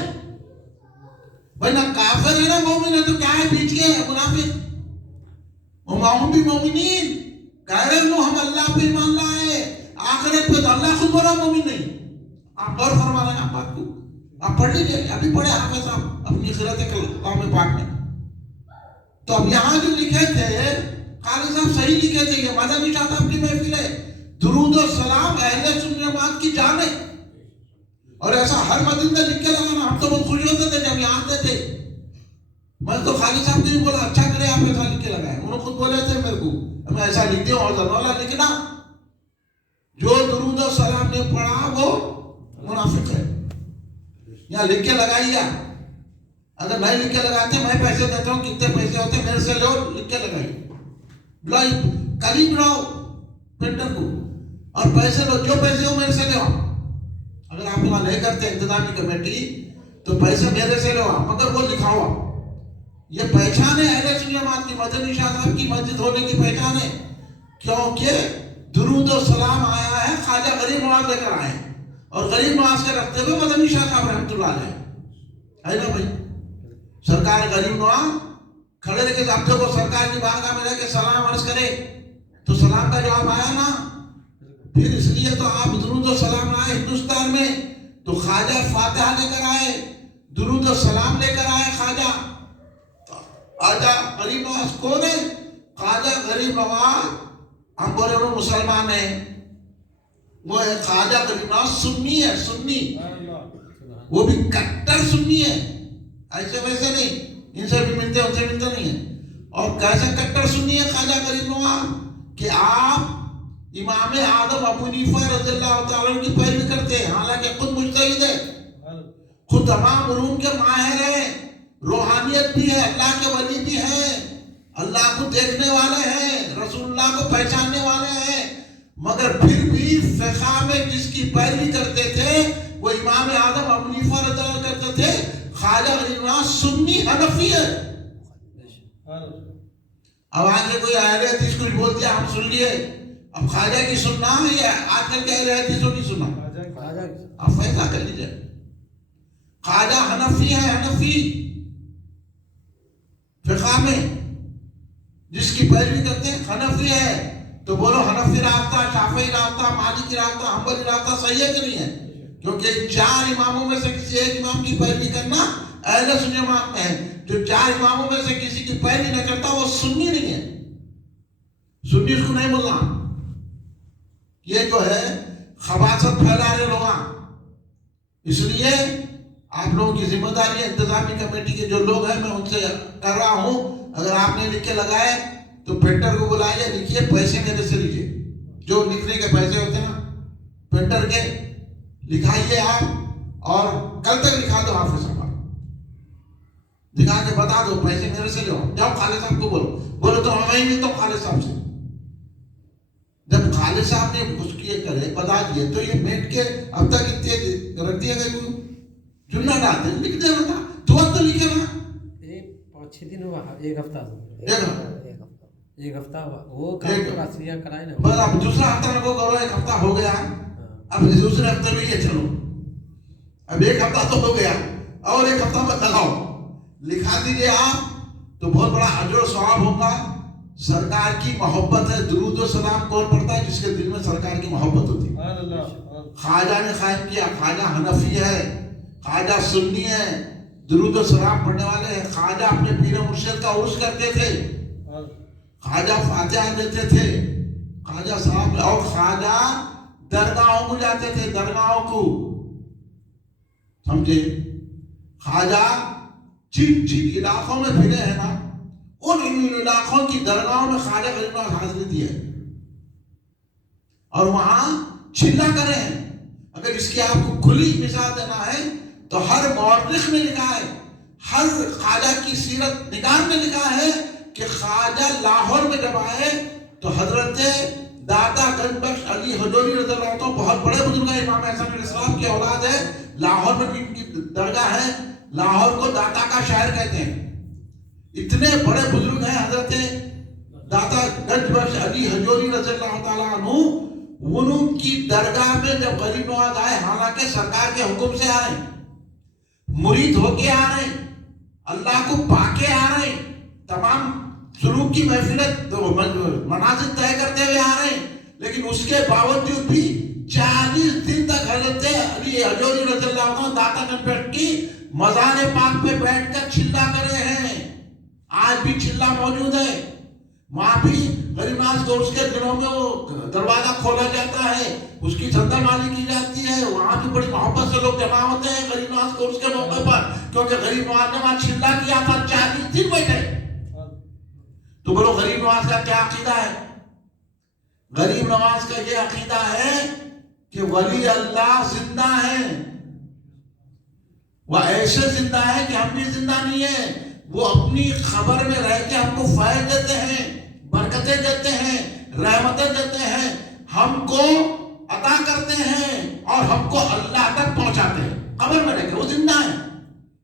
بھائی نہ کافر ہے نہ مومن ہے, تو کیا ہے بیچ کے منافق. وما هم بمؤمنین, کہہ رہے ہیں ہم اللہ پہ ایمان لائے, آخرت پہ, تو اللہ خود بولا مومن نہیں. آپ غور فرما رہے ہیں آپ بات کو, آپ پڑھ لیجیے, ابھی پڑھے حافظ صاحب اپنی قرأت کلام پاک میں. تو اب یہاں جو لکھے تھے قاری صاحب صحیح لکھے تھے. یہ مدنی شاہ صاحب کی محفل ہے. درود و سلام اہل سنت جماعت کی جان ہے. اور ایسا ہر مدن میں لکھ کے لگانا, ہم تو بہت خوش ہوتے تھے جب یہاں آتے تھے. میں تو خالی صاحب نے بولا اچھا کرے آپ ایسا لکھ کے لگائے. انہوں نے خود بولے تھے میرے کو میں ایسا لکھتے ہوں, اور ضرورہ لکھنا جو درود و سلام نے پڑھا وہ منافق ہے. یہاں لکھ کے لگائیے. اگر نہیں لکھ کے لگاتے میں پیسے دیتا ہوں, کتنے پیسے ہوتے ہیں میرے سے لو, لکھ کے لگائیے. قریب لاؤ پرنٹر کو اور پیسے لو, جو پیسے ہو میرے سے لو. اگر آپ وہاں نہیں کرتے انتظامی کمیٹی تو پیسے میرے سے لو, مگر وہ لکھاؤ. یہ پہچان ہے اہل سنت جماعت کی, مدنی شاہ صاحب کی مسجد ہونے کی پہچان ہے. کیونکہ درود و سلام آیا ہے خواجہ غریب نواز لے کر آئے ہیں, اور غریب نواز کے رکھتے ہوئے مدنی شاہ صاحب رحمۃ اللہ علیہ ہے نا بھائی. سرکار غریب نواز کھڑے رہ کے ضابطے کو سرکار کی بارگاہ میں رہ کے سلام عرض کرے تو سلام کا جواب آیا نا. پھر اس لیے تو آپ درود و سلام آئے ہندوستان میں تو خواجہ فاتحہ لے کر آئے, درود و سلام لے کر آئے. خواجہ غریب نواز کون ہے؟ خواجہ غریب نواز ہم بولے وہ مسلمان ہیں, وہ ہے خواجہ غریب نواز سنی ہے, سنی, وہ بھی کٹر سنی ہے, ایسے ویسے نہیں, ان سے بھی ملتے ان سے ملتے نہیں ہے. اور کیسے کٹر سنی ہے خواجہ غریب نواز کہ آپ امام اعظم ابو حنیفہ رضی اللہ تعالیٰ عنہ کی پیروی کرتے ہیں, حالانکہ خود مجتہد ہے, خود تمام علوم کے ماہر ہیں, روحانیت بھی ہے, اللہ کے ولی بھی ہیں, اللہ کو دیکھنے والے ہیں, رسول اللہ کو پہچاننے والے ہیں. مگر پھر بھی فقہ میں جس کی پیروی کرتے تھے وہ امام اعظم ابو حنیفہ رضی اللہ کرتے تھے. خواجہ غریب نواز سنی حنفی ہے. اب آگے کوئی اہل حدیث کچھ بول دیا ہم سن لیے, اب خواجہ کی سننا یا آج کل کے اہل حدیث کو نہیں سننا, آپ فیصلہ کر لیجیے. خواجہ حنفی ہے, حنفی فقہ میں جس کی پیروی کرتے ہیں حنفی ہے. تو بولو حنفی راستہ, شافعی راستہ, مالکی راستہ, حنبلی راستہ صحیح ہے کہ نہیں ہے؟ کیونکہ چار اماموں میں سے کسی ایک امام کی پیروی کرنا اہل سنت جماعت میں ہے. جو چار اماموں میں سے کسی کی پیروی نہ کرتا وہ سنی نہیں ہے. سنی اس کو نہیں بولنا. یہ جو ہے خباثت پھیلا رہے لوگ. اس لیے آپ لوگوں کی ذمہ داری ہے, انتظامی کمیٹی کے جو لوگ ہیں میں ان سے کر رہا ہوں, اگر آپ نے لکھ کے لگائے تو پرنٹر کو بلائیے, لکھیے, پیسے میرے سے لیجیے. جو لکھنے کے پیسے ہوتے ہیں نا پرنٹر کے, لکھائیے آپ, اور کل تک لکھا دو حافظ صاحب, دکھا کے بتا دو پیسے میرے سے لو. جاؤ خالد صاحب کو بولو, بولو تو میں ہی ملتا ہوں خالد صاحب سے. جب والد صاحب نے اس کی کرے بتا دیے تو یہ بیٹھ کے اب تک اتنے رکھ دیا گیا چننا ڈالتے لکھ دے بیٹا دعا تو لکھے نا 5-6 دن ہوا ایک ہفتہ ایک ہفتہ ہوا وہ کرائے نا بس اب دوسرا ہفتہ لگو کرو ایک ہفتہ ہو گیا اب دوسرے ہفتے میں یہ چلو اب ایک ہفتہ تو ہو گیا اور ایک ہفتہ میں لگاؤ لکھا دیجیے آپ تو بہت بڑا اجر و ثواب ہوگا. سرکار کی محبت ہے. درود و سلام کون پڑھتا ہے؟ جس کے دل میں سرکار کی محبت ہوتی ہے. خواجہ نے قائم کیا. خواجہ حنفی ہے, خواجہ سنی ہے, درود و سلام پڑھنے والے ہیں. خواجہ اپنے پیر مرشد کا عرس کرتے تھے, خواجہ فاتحہ دیتے تھے, خواجہ صاحب, اور خواجہ درگاہوں کو جاتے تھے, درگاہوں کو سمجھے. خواجہ جن جن علاقوں میں پھرے ہیں نا, ان علاقوں کی درگاہوں میں خواجہ غریب نواز حاضری دی ہے, اور وہاں چلا کرے ہیں. اگر اس کی آپ کو کھلی مثال دینا ہے تو ہر مورخ نے لکھا ہے, ہر خواجہ کی سیرت نگار نے لکھا ہے کہ خواجہ لاہور میں جب آئے تو حضرت دادا گنج بخش علی حجوری رضی اللہ عنہ بہت بڑے بزرگ ہیں, امام احسن علیہ السلام کی اولاد ہے. لاہور میں بھی ان کی درگاہ ہے. لاہور کو داتا کا شہر کہتے ہیں. اتنے بڑے بزرگ ہیں حضرت داتا گنج بخش علی حجوری رضی اللہ تعالیٰ عنہ. ان کی درگاہ میں جب غریب نواز آئے, حالانکہ سرکار کے حکم سے آئے, مرید ہو کے آ رہے, اللہ کو پا کے آ رہے, تمام سلوک کی محفلت منازل طے کرتے ہوئے آ رہے ہیں, لیکن اس کے باوجود بھی 40 دن تک حضرت علی حجوری رضی اللہ عنہ داتا گنج بخش کی مزار پاک پہ بیٹھ کر چلا کر رہے ہیں. آج بھی چلا موجود ہے. وہاں بھی غریب نواز کو اس کے دنوں میں وہ دروازہ کھولا جاتا ہے, اس کی چندہ مالی کی جاتی ہے. وہاں بھی بڑی محبت سے لوگ جمع ہوتے ہیں غریب نواز کو اس کے موقع پر, کیونکہ غریب نواز نے وہاں چلا کیا تھا. 40 دن بیٹھے. تو بولو غریب نواز کا کیا عقیدہ ہے؟ غریب نواز کا یہ عقیدہ ہے کہ ولی اللہ زندہ ہے. وہ ایسے زندہ ہے کہ ہم بھی زندہ نہیں ہیں. وہ اپنی خبر میں رہ کے ہم کو فائد دیتے ہیں, برکتیں دیتے ہیں, رحمتیں دیتے ہیں, ہم کو عطا کرتے ہیں اور ہم کو اللہ تک پہنچاتے ہیں. خبر میں رہ کے وہ زندہ ہے.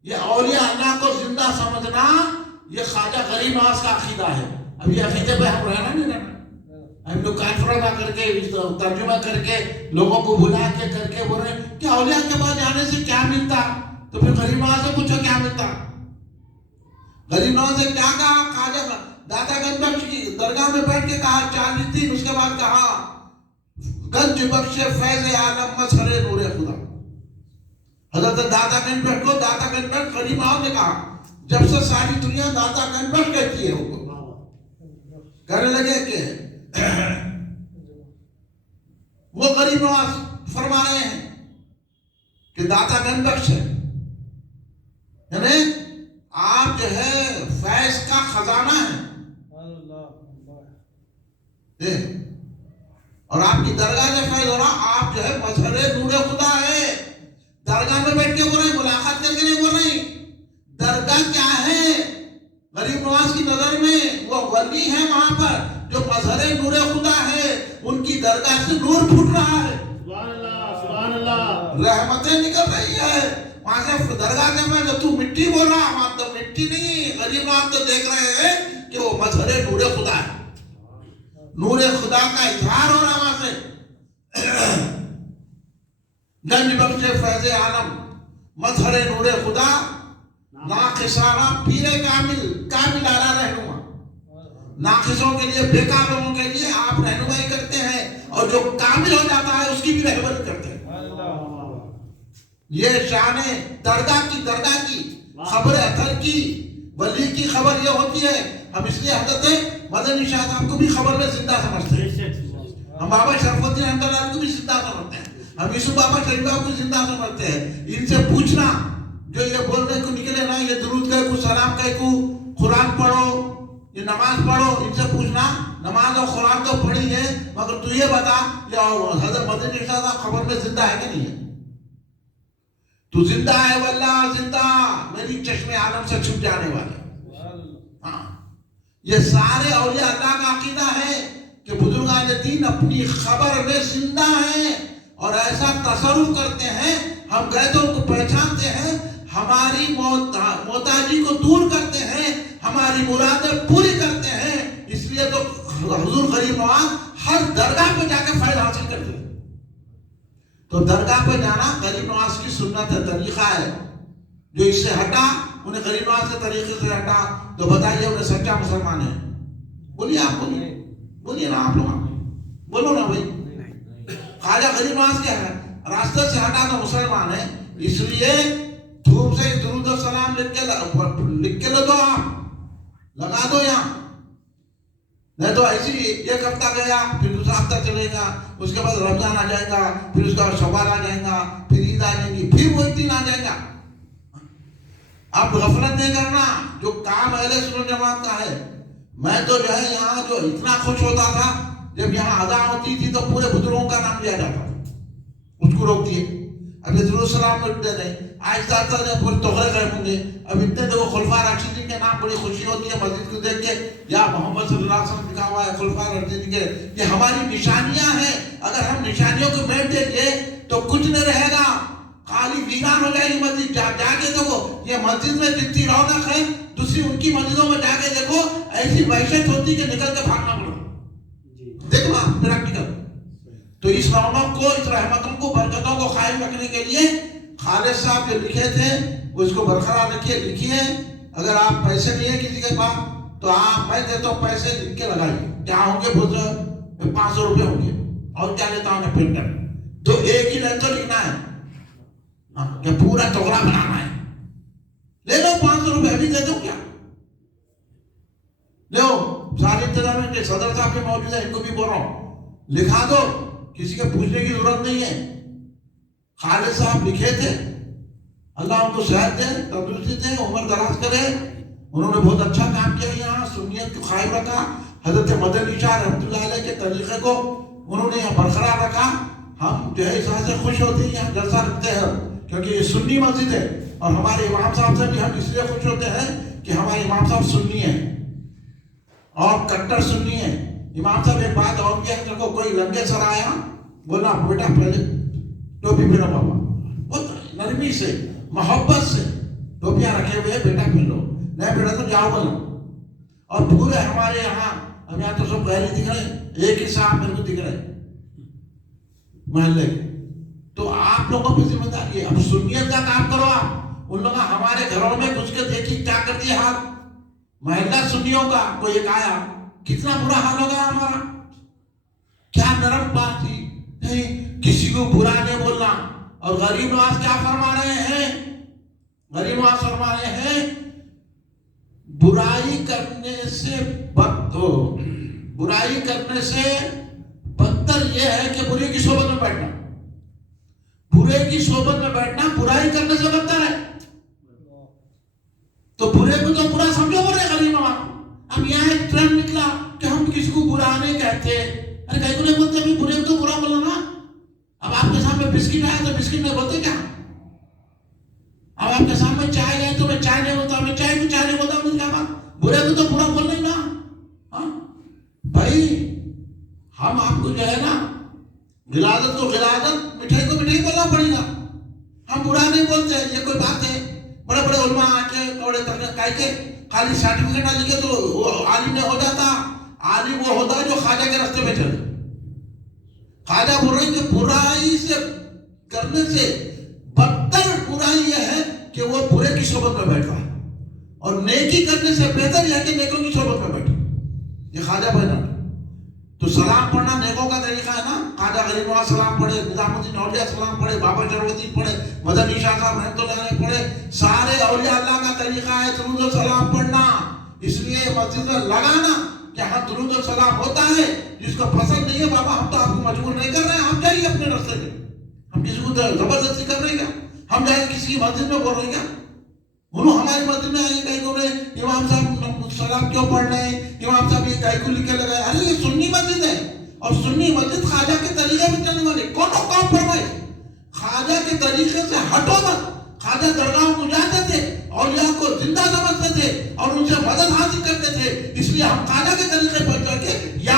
یہ اولیاء اللہ کو زندہ سمجھنا یہ خواجہ غریب نواز کا عقیدہ ہے. اب یہ عقیدے پہ ہم رہنا نہیں رہنا. ہم لوگ کانفرنس کر کے ترجمہ کر کے لوگوں کو بلا کے کر کے بول رہے ہیں کہ اولیاء کے پاس جانے سے کیا ملتا, تو پھر غریب نواز سے پوچھو کیا ملتا. غریب نواز نے کیا کہا؟ خواجہ داتا گنج بخش کی درگاہ میں بیٹھ کے کہا 40 دن, اس کے بعد کہا گنج بخش فیض عالم مظہر نور خدا. حضرت داتا گنج بخش کو داتا گنج بخش غریب نواز نے کہا, جب سے ساری دنیا داتا گنج بخش کہتی ہے ان کو. کہنے لگے کہ وہ غریب نواز فرما رہے ہیں کہ داتا گنج بخش ہے, یعنی آپ جو ہے فیض کا خزانہ ہے, اور آپ کی درگاہ سے فیض ہو رہا. آپ جو ہے مظہر نور خدا ہے. درگاہ میں بیٹھ کے بول رہے ہیں, ملاقات کر کے نہیں بول رہے ہیں. درگاہ کیا ہے غریب نواز کی نظر میں؟ وہ ولی ہے وہاں پر جو مظہر نور خدا ہے. ان کی درگاہ سے نور پھوٹ رہا ہے, سبحان اللہ, سبحان اللہ, رحمتیں نکل رہی ہے. وہاں سے درگاہ کے میں جو تو مٹی بول رہا, وہاں تو مٹی نہیں. غریب نواز تو دیکھ رہے ہیں کہ وہ مظہر نور خدا ہے. نور خدا کا اظہار ہو رہا وہاں سے. گنج بخش فیض عالم مظہر نور خدا ناقصانہ پیر کامل کامل آرا رہنما. ناقصوں کے لیے, بیکار لوگوں کے لیے آپ رہنمائی کرتے ہیں, اور جو کامل ہو جاتا ہے اس کی بھی رہبری کرتے ہیں. یہ شان درگاہ کی خبر اثر کی ولی کی خبر یہ ہوتی ہے. ہم اس لیے حضرت مدنی شاہ صاحب کو بھی خبر میں زندہ سمجھتے ہیں. ہم بابا شرف الدین احمد اللہ کو بھی زندہ سمجھتے ہیں. ہم یوسف بابا شریف بابا کو زندہ سمجھتے ہیں. ان سے پوچھنا جو یہ بولنے کو نکلے نا, یہ درود کہے کو, سلام کہے کو, قرآن پڑھو, یہ نماز پڑھو, ان سے پوچھنا نماز اور قرآن تو پڑھی ہے, مگر تو یہ بتا کہ حضرت مدنی شاہ صاحب خبر میں زندہ ہے کہ نہیں ہے؟ تو زندہ ہے واللہ زندہ, میری چشم عالم سے چھپ جانے والے. ہاں, یہ سارے اولیاء اللہ کا عقیدہ ہے کہ بزرگان دین اپنی خبر میں زندہ ہیں اور ایسا تصرف کرتے ہیں، ہم غیبوں کو پہچانتے ہیں، ہماری محتاجی کو دور کرتے ہیں، ہماری مرادیں پوری کرتے ہیں۔ اس لیے تو حضور غریب نواز ہر درگاہ پہ جا کے فیض حاصل کرتے ہیں۔ تو درگاہ پہ جانا غریب نواز کی سنت ہے، طریقہ ہے۔ جو اس سے ہٹا، انہیں غریب نواز کے طریقے سے ہٹا، تو بتائیے انہیں سچا مسلمان ہے؟ بولیے آپ، بولیے نا آپ لوگ، بولو نا بھائی۔ خواجہ غریب نواز کیا ہے؟ راستے سے ہٹا تو مسلمان ہے۔ اس لیے دھوپ سے درود و سلام لکھ کے لو، دو آپ لگا دو یہاں، نہیں تو ایسی ایک ہفتہ گیا، پھر دوسرا ہفتہ چلے گا، اس کے بعد رمضان آ جائے گا، پھر اس کا شوال آ جائے گا، پھر عید آ جائے گی، پھر وہی دن آ جائے گا۔ آپ غفلت نہیں کرنا، جو کام اہل سنت جماعت کا ہے۔ میں تو جو ہے یہاں جو اتنا خوش ہوتا تھا جب یہاں ادا ہوتی تھی تو پورے بزرگوں کا نام لیا جاتا تھا، اس کو روک دیے۔ اب درود السلام لکھتے نہیں، آہستہ آہستہ پورے توغرے گئے ہوں گے۔ اب اتنے دیکھو خلفاء راشدین کے نام بڑی خوشی ہوتی ہے مسجد کو دیکھ کے، یا محمد صلی اللہ علیہ وسلم لکھا ہوا ہے خلفاء راشدین کے۔ یہ ہماری نشانیاں ہیں، اگر ہم نشانیوں کو میٹ دیں گے تو کچھ نہیں رہے گا، خالی ویران ہو جائے گی مسجد۔ جا کے دیکھو، یہ مسجد میں جتنی رونق ہے دوسری ان کی مسجدوں میں جا کے دیکھو، ایسی وحشت ہوتی کہ نکل کے بھاگنا پڑا۔ دیکھو آپ پریکٹیکل۔ تو اس رونق کو، اس رحمتوں کو، برکتوں کو قائم رکھنے کے لیے خالد صاحب جو لکھے تھے اس کو برقرار رکھیے، لکھیے۔ اگر آپ پیسے نہیں ہیں کسی کے پاس تو آپ، میں دیتا ہوں پیسے، لکھ کے لگائیے۔ کیا ہوں گے؟ 500 روپے ہوں گے، اور کیا لیتا ہوں پرنٹر، تو ایک ہی لائن تو لکھنا ہے کہ پورا ٹکڑا بنانا ہے۔ لے لو 500 روپے، ابھی دے دو، کیا لو، سارے انتظام ہے کہ صدر صاحب کے موجود ہیں، ان کو بھی بول رہا ہوں، لکھا دو، کسی کے پوچھنے کی ضرورت نہیں ہے۔ خالد صاحب لکھے تھے، اللہ ان کو صحت دے، تندرستی دے، عمر دراز کرے۔ انہوں نے بہت اچھا کام کیا، یہاں سنیت کو قائم رکھا، حضرت مدنی شاہ رحمۃ اللہ علیہ کے طریقے کو انہوں نے یہاں برقرار رکھا۔ ہم جو ہے اس وجہ سے خوش ہوتے ہیں، یہاں جلسہ رکھتے ہیں کیونکہ یہ سنی مسجد ہے، اور ہمارے امام صاحب سے بھی ہم اس لیے خوش ہوتے ہیں کہ ہمارے امام صاحب سنی ہیں اور کٹر سنی ہیں۔ امام صاحب ایک بات اور کیا، اگر کو کوئی لنگے سر آیا، بولا بیٹا پہلے ٹوپی پہنو، بابا بہت نرمی سے، محبت سے، ٹوپیاں رکھے ہوئے، بیٹا پہن لو، نہیں بیٹا تو جاؤ بولو۔ اور پورے ہمارے یہاں، ہم یہاں تو سب غیر دکھ رہے، ایک ہی صاحب میرے کو دکھ رہے محلے کے۔ تو آپ لوگوں پہ ذمہ داری ہے، اب سنیت کا کام کرو۔ آپ ان لوگوں ہمارے گھروں میں گھس کے دیکھی کیا کر دیا حال، محلہ سنیوں کا کوئی ایک آیا، کتنا برا حال ہو گیا ہمارا۔ کیا نرم بات تھی، نہیں کسی کو برا نہیں بولنا۔ اور غریب نواز کیا فرما رہے ہیں؟ غریب نواز فرما رہے ہیں برائی کرنے سے بدتر یہ ہے کہ برے کی صحبت میں بیٹھنا۔ برے کی صحبت میں بیٹھنا برائی کرنے سے بدتر ہے۔ تو برے کو تو برا سمجھو، برے غریب نواز۔ اب یہاں ایک ٹرینڈ نکلا کہ ہم کسی کو برا نہیں کہتے، ارے کہیں کو نہیں بولتے، ابھی برے کو تو برا بولنا نا۔ اب آپ کے سامنے بسکٹ آیا تو بسکٹ نہیں بولتے کیا؟ اب آپ کے سامنے چائے گئے تو میں چائے نہیں بولتا، میں چائے کو چائے نہیں بولتا، مجھے کیا بات، برے کو تو برا بولنا ہی نا۔ بھائی ہم آپ کو جو ہے نا، غلاظت کو غلاظت، مٹھائی کو مٹھائی بولنا پڑے گا۔ ہم برا نہیں بولتے، یہ کوئی بات ہے؟ بڑے بڑے علماء آ کے بڑے کہہ کے خالی سرٹیفکیٹ نہ لکھے تو عالم نہیں ہو جاتا۔ عالم وہ ہوتا ہے جو خواجہ کے راستے میں چلے۔ خواجہ بول رہے ہیں کہ برائی سے کرنے سے بدتر برائی یہ ہے کہ وہ برے کی صحبت میں بیٹھا ہے، اور نیکی کرنے سے بہتر یہ ہے کہ نیکوں کی صحبت میں بیٹھے۔ یہ خواجہ بہنا۔ تو سلام پڑھنا نیکوں کا طریقہ ہے نا۔ خواجہ غریب نواز سلام پڑھے، نظام الدین اولیاء سلام پڑھے، بابا شرف پڑھے، مدنی شاہ صاحب رحمۃ اللہ علیہ پڑھے، سارے اولیاء اللہ کا طریقہ ہے درود و سلام پڑھنا۔ اس لیے مسجد میں لگانا کہ ہاں درود و سلام ہوتا ہے، جس کو پسند نہیں ہے بابا ہم تو آپ کو مجبور نہیں کر رہے ہیں، آپ جائیے اپنے راستے میں، ہم کسی کو زبردستی کر رہے ہیں کیا؟ ہم جائیں کسی کی مسجد میں بول رہے ہیں کیا؟ انہوں ہماری مسجد میں آئے کہیں کو رہے امام صاحب سلام کیوں پڑھ رہے ہیں، امام صاحب یہ کہیں کو لکھے لگائے، ارے یہ سنی مسجد ہے، اور سنی مسجد خواجہ کے طریقے میں چلنے والے کون کمپرومائز، خواجہ کے طریقے سے ہٹو مت۔ خواجہ درگاہوں کو جاتے تھے، اولیاء کو زندہ سمجھتے تھے اور ان سے مدد حاصل کرتے تھے، اس لیے ہم خواجہ کے طریقے پر چل کے یا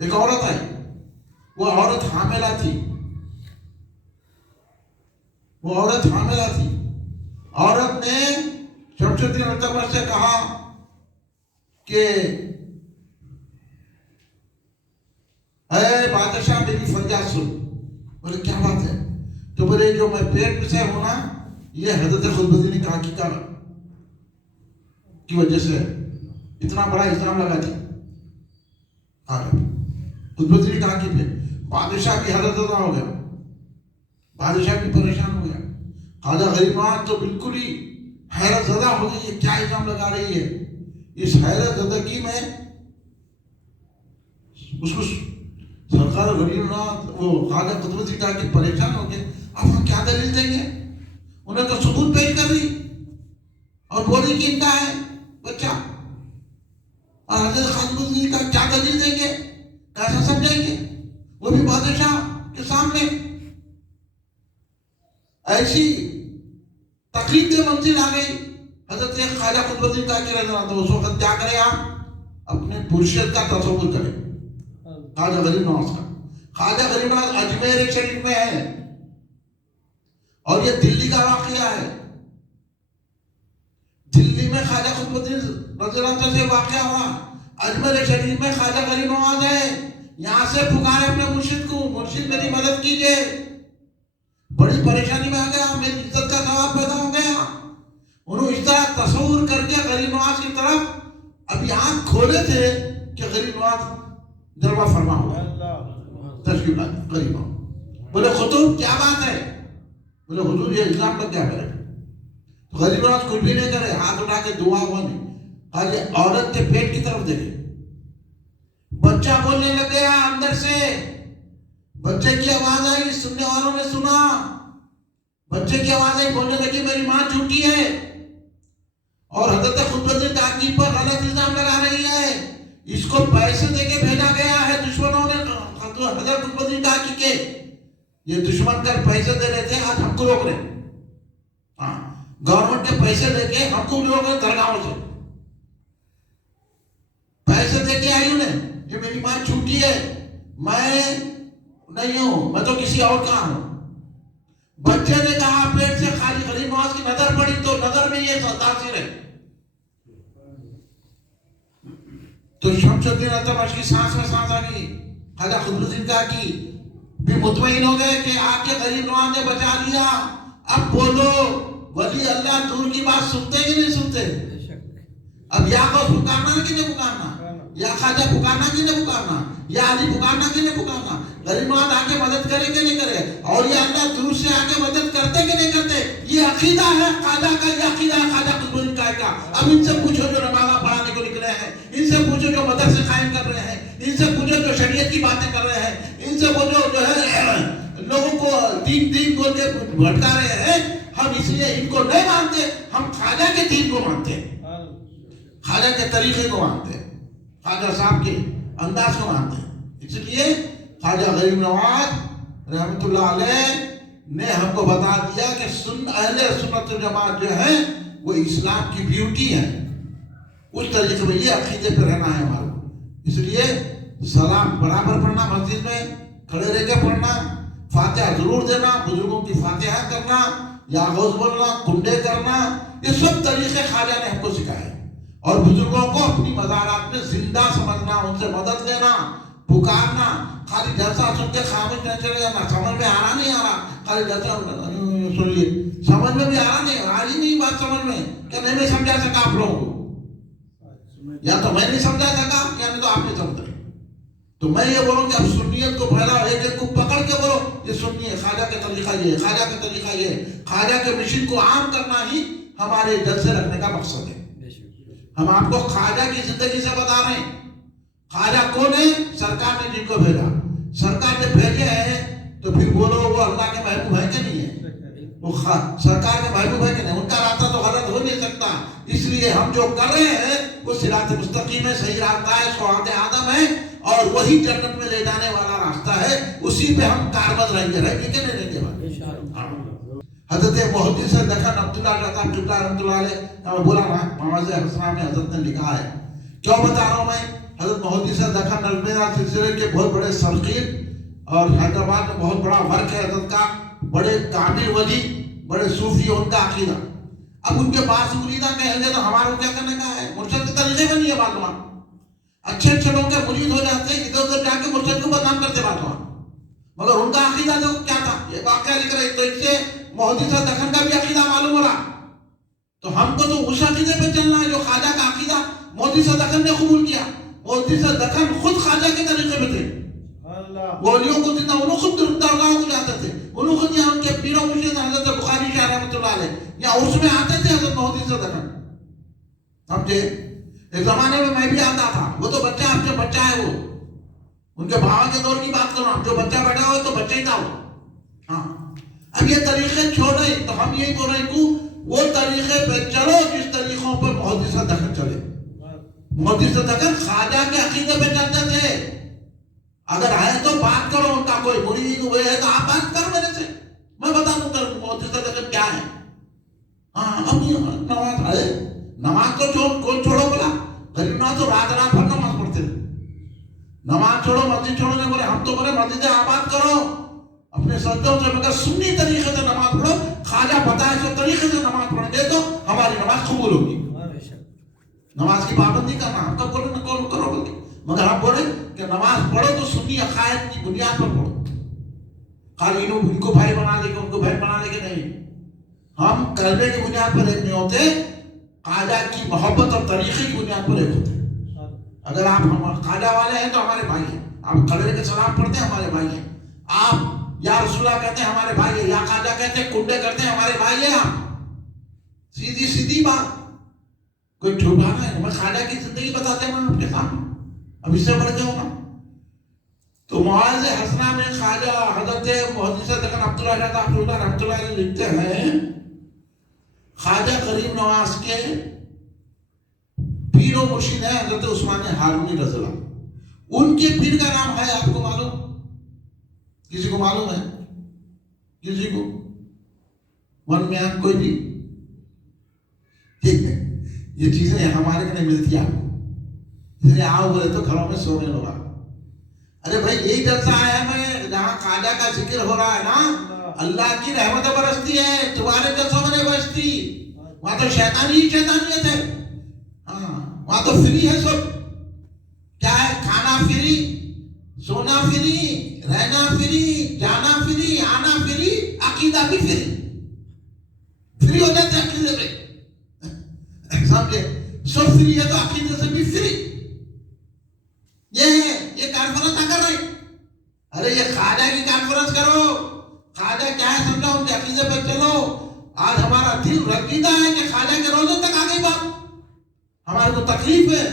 ایک عورت آئی، وہ عورت حاملہ تھی، وہ عورت حاملہ تھی. عورت نے شمس الدین التمش سے کہا کہ اے بادشاہ میری فریاد سن. بولے کیا بات ہے؟ تو بولے جو میں پیٹ میں سے ہوں نا، یہ حضرت خطبدین کاکی کی وجہ سے اتنا بڑا الزام لگا دی خطبدین کاکی پہ. بادشاہ کی حالت ادا ہو گیا، بادشاہ بھی پریشان ہو گیا. خواجہ غریب نواز تو بالکل ہی حیرت زدہ ہو گئی، یہ کیا الزام لگا رہی ہے. اس حیرت زدگی میں اس کو سرکار غریب نواز وہ خواجہ قطب الدین کاکی پریشان ہو گئے. اب ہم کیا دلیل دیں گے؟ انہیں تو ثبوت پیش کر دی اور بولی کہ ان کا ہے بچہ، اور حضرت قطب الدین کا کیا دلیل دیں گے؟ کیسا سمجھیں گے؟ وہ بھی بادشاہ کے سامنے. ایسی تقریب کے منزل آ گئی. حضرت خواجہ قطب الدین کاکی رضی اللہ عنہ اس وقت کیا کریں؟ آپ اپنے پرشیت کا تصور کریں خواجہ غریب نواز کا. خواجہ غریب نواز اجمیر شریف میں ہے اور یہ دلی کا واقعہ ہے. دلی میں خواجہ قطب الدین رضی اللہ عنہ سے واقعہ ہوا. اجمیر شریف میں خواجہ غریب نواز ہے. یہاں سے پکارے اپنے مرشد کو، مرشد میری مدد کیجئے. بڑی پریشانی میں آ گیا، میری عزت کا سوال پیدا ہو گیا. انہوں اس طرح تصور کر کے غریب نواز کی طرف ابھی آنکھ کھولے تھے کہ غریب نواز جلوہ فرما ہوا تشریف لائے. غریب نواز بولے خطوب کیا بات ہے؟ بولے حضور یہ الزام لگ گیا میرے. تو غریب نواز کچھ بھی نہیں کرے، ہاتھ اٹھا کے دعا ہوا نہیں. خالی عورت کے پیٹ کی طرف دیکھے. بچہ بولنے لگ گیا اندر سے. بچے کی آواز آئی، سننے والوں نے سنا. بچے کی آواز آئی، بولنے لگی میری ماں جھوٹی ہے اور حضرت قطب الدین کاکی پر غلط الزام لگا رہی ہے. اس کو پیسے دے کے بھیجا گیا ہے دشمنوں نے حضرت قطب الدین کاکی کے. یہ دشمن کر پیسے دے رہے تھے، آج ہم کو روک رہے. ہاں، گورنمنٹ کے پیسے دے کے ہم کو روک رہے درگاہوں سے. پیسے دے کے آئی انہیں کہ میری ماں جھوٹی ہے، میں نہیں ہوں، میں تو کسی اور کا ہوں. بچے نے کہا پیٹ سے خالی غریب نواز کی نظر پڑی تو نظر میں یہ تاثیر ہے. تو شمس الدین التمش کی سانس میں سانس آ گئی. خواجہ قطب الدین کاکی بھی مطمئن ہو گئے کہ آ کے غریب نواز نے بچا لیا. اب بولو ولی اللہ دور کی بات سنتے کہ نہیں سنتے؟ اب یا غوث پکارنا کہ نہیں پکارنا، یا خواجہ پکارنا کہ نہیں پکارنا، یا علی پکارنا کہ نہیں پکارنا. غریب نواز آ کے مدد کرے کہ نہیں کرے، اور یہ اللہ دور سے آ کے مدد کرتے کہ نہیں کرتے. یہ عقیدہ ہے خواجہ کا، یہ عقیدہ ہے خواجہ قطب الدین کاکی کا. اب ان سے پوچھو جو نمازہ پڑھانے کو نکلے ہیں، ان سے پوچھو جو مدرسے قائم کر رہے ہیں، ان سے پوچھو جو شریعت کی باتیں کر رہے ہیں، ان سے پوچھو جو ہے لوگوں کو دین بول کے بھٹکا رہے ہیں. ہم اس لیے ان کو نہیں مانتے، ہم خواجہ کے دین کو مانتے ہیں، خواجہ کے طریقے کو مانتے ہیں، خواجہ صاحب کے انداز کو مانتے ہیں. اس لیے خواجہ غریب نواز رحمت اللہ علیہ نے ہم کو بتا دیا کہ اہل سنت والجماعت جو ہے وہ اسلام کی بیوٹی ہے. اس طریقے میں یہ عقیدے پہ رہنا ہے ہمارا. اس لیے سلام برابر پڑھنا، مسجد میں کھڑے رہ کے پڑھنا، فاتحہ ضرور دینا، بزرگوں کی فاتحہ کرنا، یا غوث بولنا، کنڈے کرنا، یہ سب طریقے خواجہ نے ہم کو سکھائے. اور بزرگوں کو اپنی مزارات میں زندہ سمجھنا، ان سے مدد لینا، پکارنا. خالی جلسہ سن کے خاموش نہیں چلے جانا، سمجھ میں آ رہا نہیں آ رہا، خالی جلسہ سن لیے، سمجھ میں بھی آ رہا نہیں، آ رہی نہیں بات سمجھ میں کہ نہیں میں سمجھا سکا آپ لوگوں کو، یا تو میں نہیں سمجھا سکا یا نہیں تو آپ نے سمجھا. تو میں یہ بولوں کہ اب سنیت کو پھیلاؤ، ایک ایک کو پکڑ کے بولو یہ سنی ہے، خواجہ کا طریقہ یہ ہے، خواجہ کا طریقہ یہ ہے. خواجہ کے مشن کو عام کرنا ہی ہمارے جلسے رکھنے کا مقصد ہے. ہم آپ کو خواجہ کی زندگی سے بتا رہے ہیں. خواجہ کون ہے؟ سرکار نے جن کو بھیجا. سرکار نے بھیجے ہیں تو پھر بولو وہ اللہ کے محبوب ہے کہ نہیں ہے؟ وہ سرکار کے محبوب ہے کہ نہیں؟ ان کا راستہ تو غلط ہو نہیں سکتا. اس لیے ہم جو کر رہے ہیں وہ صراط مستقیم ہے، صحیح راستہ ہے، صراط آدم ہے، اور وہی جنت میں لے جانے والا راستہ ہے. اسی پہ ہم کاربند رہیں گے کہ نہیں رہیں گے؟ حضرت محدث دکن عبداللہ شاہ صاحب قبلہ رحمۃ اللہ علیہ بولا مواضع حسنہ میں حضرت نے لکھا ہے کیوں بتا رہا ہوں میں؟ حضرت محدث دکن نظمیہ سلسلے کے بہت بڑے سرخیر اور حیدرآباد میں بہت بڑا ورک ہے حضرت کا، بڑے کامل ولی، بڑے صوفی، ان کا عقیدہ۔ اب ان کے پاس مریدہ کہیں گے تو ہمارا کیا کرنے کا ہے؟ مرشد کے طریقے میں نہیں ہے معلومات۔ اچھے اچھے لوگ کے مرید ہو جاتے ہیں، ادھر ادھر جا کے مرشد کو بدنام کرتے معلومات، مگر ان کا عقیدہ جو کیا تھا یہ واقعہ لکھ رہے، تو اس سے محدث دکن کا بھی عقیدہ معلوم ہو رہا۔ تو ہم کو تو اس عقیدے پہ چلنا ہے جو خواجہ کا عقیدہ محدث دکن نے قبول کیا۔ محدث دکن خود خواجہ کے طریقے میں تھے، ولیوں کو جتنا انہوں خود درگاہوں کو جاتے تھے، انہوں خود یہاں ان کے پیروں مرشد حضرت بخاری شاہ رحمۃ اللہ علیہ یا عرس میں آتے تھے حضرت محدث دکن، سمجھے؟ ایک زمانے میں بھی آتا تھا، وہ تو بچہ اب جو بچہ ہے وہ ان کے بھاوا کے دور کی بات کرو، اب جو بچہ بیٹھا ہو تو بچہ ہی تھا وہ۔ ہاں اب یہ طریقے چھوڑے تو ہم یہی بول رہے ہیں کہ وہ طریقے پہ چلو جس طریقوں پر محدث دکن چلے۔ محدث دکن خواجہ کے عقیدے پہ چلتے تھے۔ اگر ہے تو بات کرو، ان کا کوئی مرید ہوئے ہے تو آپ بات کرو میرے سے، میں بتا دوں گا محدث دکن کیا ہے۔ ہاں اب نماز ہے، نماز تو چھوڑو بولا، غریب نواز تو رات رات بھر نماز پڑھتے تھے۔ نماز چھوڑو، مسجد چھوڑو، نہیں بولے ہم تو بولے مسجد آباد کرو اپنے سجدوں سے، مگر سنی طریقے سے نماز پڑھو، خواجہ بتائے سو طریقے سے نماز پڑھیں گے تو ہماری نماز قبول ہوگی۔ نماز کی پابندی کرنا ہم تو بولے نہ کرو بولے، مگر ہم بولے کہ نماز پڑھو تو سنی عقائد کی بنیاد پر پڑھو۔ خالی ان کو بھائی بنا لے کے ان کو بھائی بنا لے کے نہیں، ہم کلمے کی بنیاد پر ایک نہیں ہوتے، خواجہ کی محبت اور طریقے کی بنیاد پر ایک ہوتے ہیں۔ اگر آپ خواجہ والے ہیں تو ہمارے بھائی ہیں، آپ کلمے کے سلام پڑھتے ہیں ہمارے بھائی ہیں، آپ یا رسول اللہ کہتے ہیں ہمارے بھائی ہیں، یا خواجہ کہتے ہیں کنڈے کرتے ہیں ہمارے بھائی ہیں۔ آپ سیدھی سیدھی بات، کوئی ٹھوکانا ہے؟ میں خواجہ کی زندگی بتاتے ہیں آپ کے سامنے، اب اس سے بڑھ کے ہوگا؟ تو مواعظ حسنہ میں خواجہ حضرت محدث دکن عبداللہ شاہ صاحب رحمۃ اللہ علیہ لکھتے ہیں، خواجہ غریب نواز کے پیر و مرشد ہے حضرت عثمان ہارونی رضی اللہ، ان کے پیر کا نام ہے آپ کو معلوم؟ کسی کو معلوم ہے؟ کسی کو من میں آپ کوئی بھی؟ ٹھیک ہے، یہ چیزیں ہمارے کے نہیں ملتی آپ کو، اس لیے آؤ بولے تو گھروں میں سونے لگا۔ ارے بھائی یہی جلسہ آیا میں جہاں خواجہ کا ذکر ہو رہا ہے نا، اللہ کی رحمت برستی ہے، تمہارے جلسوں میں نہیں برستی، وہاں تو شیطانی شیطانیت ہے، وہاں تو فری ہے سب، کیا ہے؟ کھانا فری، سونا فری، رہنا فری، جانا فری، آنا فری، عقیدہ بھی فری، فری ہو جاتے عقیدے میں، سمجھے؟ سب فری ہے تو عقیدے سے بھی فری۔ یہ کانفرنس نہ کر رہے، ارے یہ خواجہ کی کانفرنس کرو، خواجہ کیا ہے سمجھو، ان کے عقیدے پہ چلو۔ آج ہمارا دل رنجیدہ ہے کہ خواجہ کے روزوں تک آ گئی بات، ہمارے کو تکلیف ہے،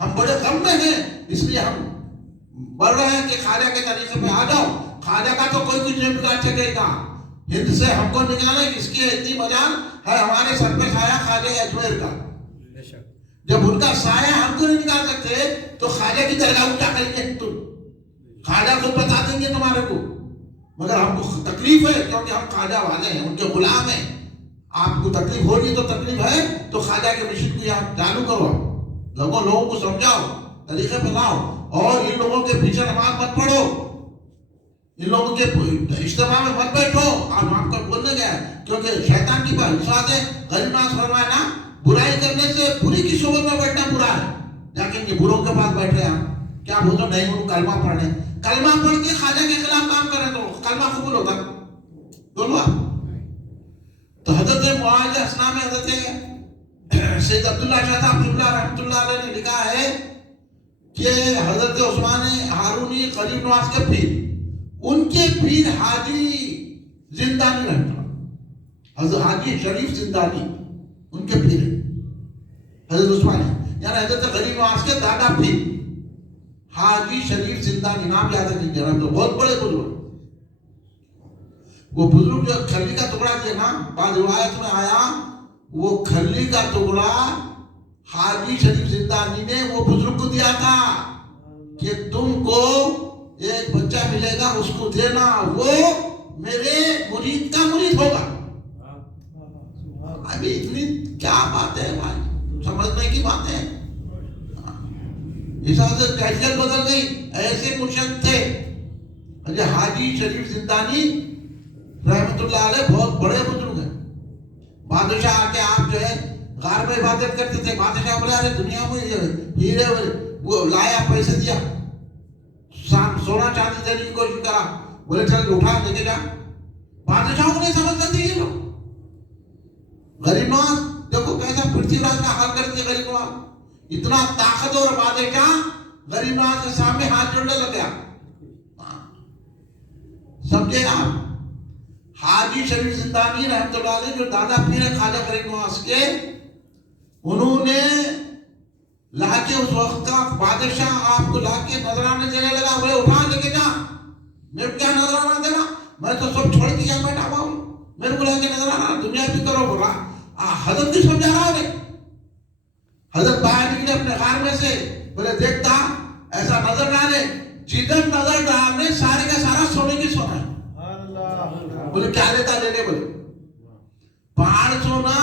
ہم بڑے غم میں ہیں، اس لیے ہم بڑھ رہے ہیں کہ خواجہ کے طریقے پہ آ جاؤ۔ خواجہ کا تو کوئی کچھ نہیں بگاڑ سکے گا، ہند سے ہم کو نکالے، اس کی اتنی مجال ہے ہمارے سر پہ سایہ خواجہ اجمیر کا، جب ان کا سایہ ہم کو نہیں نکال سکتے تو خواجہ کی درگاہ کو کیا کریں گے تم؟ خواجہ کو بتا دیں گے تمہارے کو، مگر ہم کو تکلیف ہے کیونکہ ہم خواجہ والے ہیں، ان کے غلام ہیں۔ آپ کو تکلیف ہوگی تو تکلیف ہے تو خواجہ کے مشن کو یہاں چالو کرو، لوگوں کو سمجھاؤ، طریقے پہ لاؤ، اور ان لوگوں کے پیچھے نماز مت پڑھو، ان لوگوں کے اجتماع میں مت بیٹھو۔ آج ہم کو بولنے گیا کیونکہ شیطان کی بات ہے، غریب نواز فرمایا نا، برائی کرنے سے بری کی صحبت میں بیٹھنا برا ہے، لیکن یہ بروں کے پاس بیٹھ رہے ہیں، کیا بولتے نہیں وہ کلمہ پڑھنے، کلمہ پڑھ کے خواجہ کے خلاف کام کریں تو کلمہ قبول ہوگا؟ بولو آپ۔ تو حضرت مواعظ حسنہ میں حضرت سید عبداللہ شاہ صاحب رحمۃ اللہ علیہ نے لکھا ہے کہ حضرت عثمان ہارونی غریب نواز کے پیر، ان کے پیر حاجی زندانی رہتا، حضرت حاجی شریف زندانی ان کے پیر حضرت عثمان، یعنی حضرت غریب نواز کے دادا پیر حاجی شریف زندانی، نام یاد رکھیں گے، تو بہت بڑے بزرگ، وہ بزرگ جو کھلی کا ٹکڑا دیا نا، بعض روایت میں آیا وہ کھلی کا ٹکڑا حاجی شریف زندانی نے وہ بزرگ کو دیا تھا کہ تم کو ایک بچہ ملے گا، اس کو دینا، وہ میرے مرید کا مرید ہوگا۔ ابھی اتنی کیا بات ہے بھائی، سمجھنے کی بات ہے، اس سے کیفیت بدل گئی. ایسے مرشد تھے. حاجی شریف زندانی رحمت اللہ علیہ بہت بڑے بزرگ ہیں. بادشاہ آ کے آپ جو ہے غار میں عبادت کرتے تھے. بادشاہ بولے ارے دنیا میں ہیرے وہ لایا, پیسے دیا, سونا چاندی دینے کی کوشش کرا, بولے چل اٹھا لے کے جا. بادشاہوں کو نہیں سمجھتے تھے یہ لوگ. غریب نواز دیکھو کیسا پرتھوی راج کا حال کرتے غریب نواز. اتنا طاقتور بادشاہ غریب نواز کے سامنے ہاتھ جوڑنے لگ گیا. سمجھے آپ؟ حاجی شریف زندانی رحمت اللہ علیہ جو دادا پیر خواجہ غریب نواز کے, انہوں نے لا کے اس وقت کا بادشاہ آپ کو لا کے نذرانہ دینے لگا. بولے اٹھا لے کے جا. میرے کو کیا نذرانہ دینا, میں تو سب چھوڑ دیا بیٹھا ہوا ہوں, میرے کو لا کے نذرانہ دنیا بھی کرو. بولا حضرت بھی سمجھا رہا ہے. حضرت باہر نکلے اپنے غار میں سے, بولے دیکھتا ایسا نظر ڈالے, جدھر نظر ڈالنے سارے کا سارا سونے کی سونا ہے. بولے کیا لیتا لے لے. بولے پہاڑ سونا,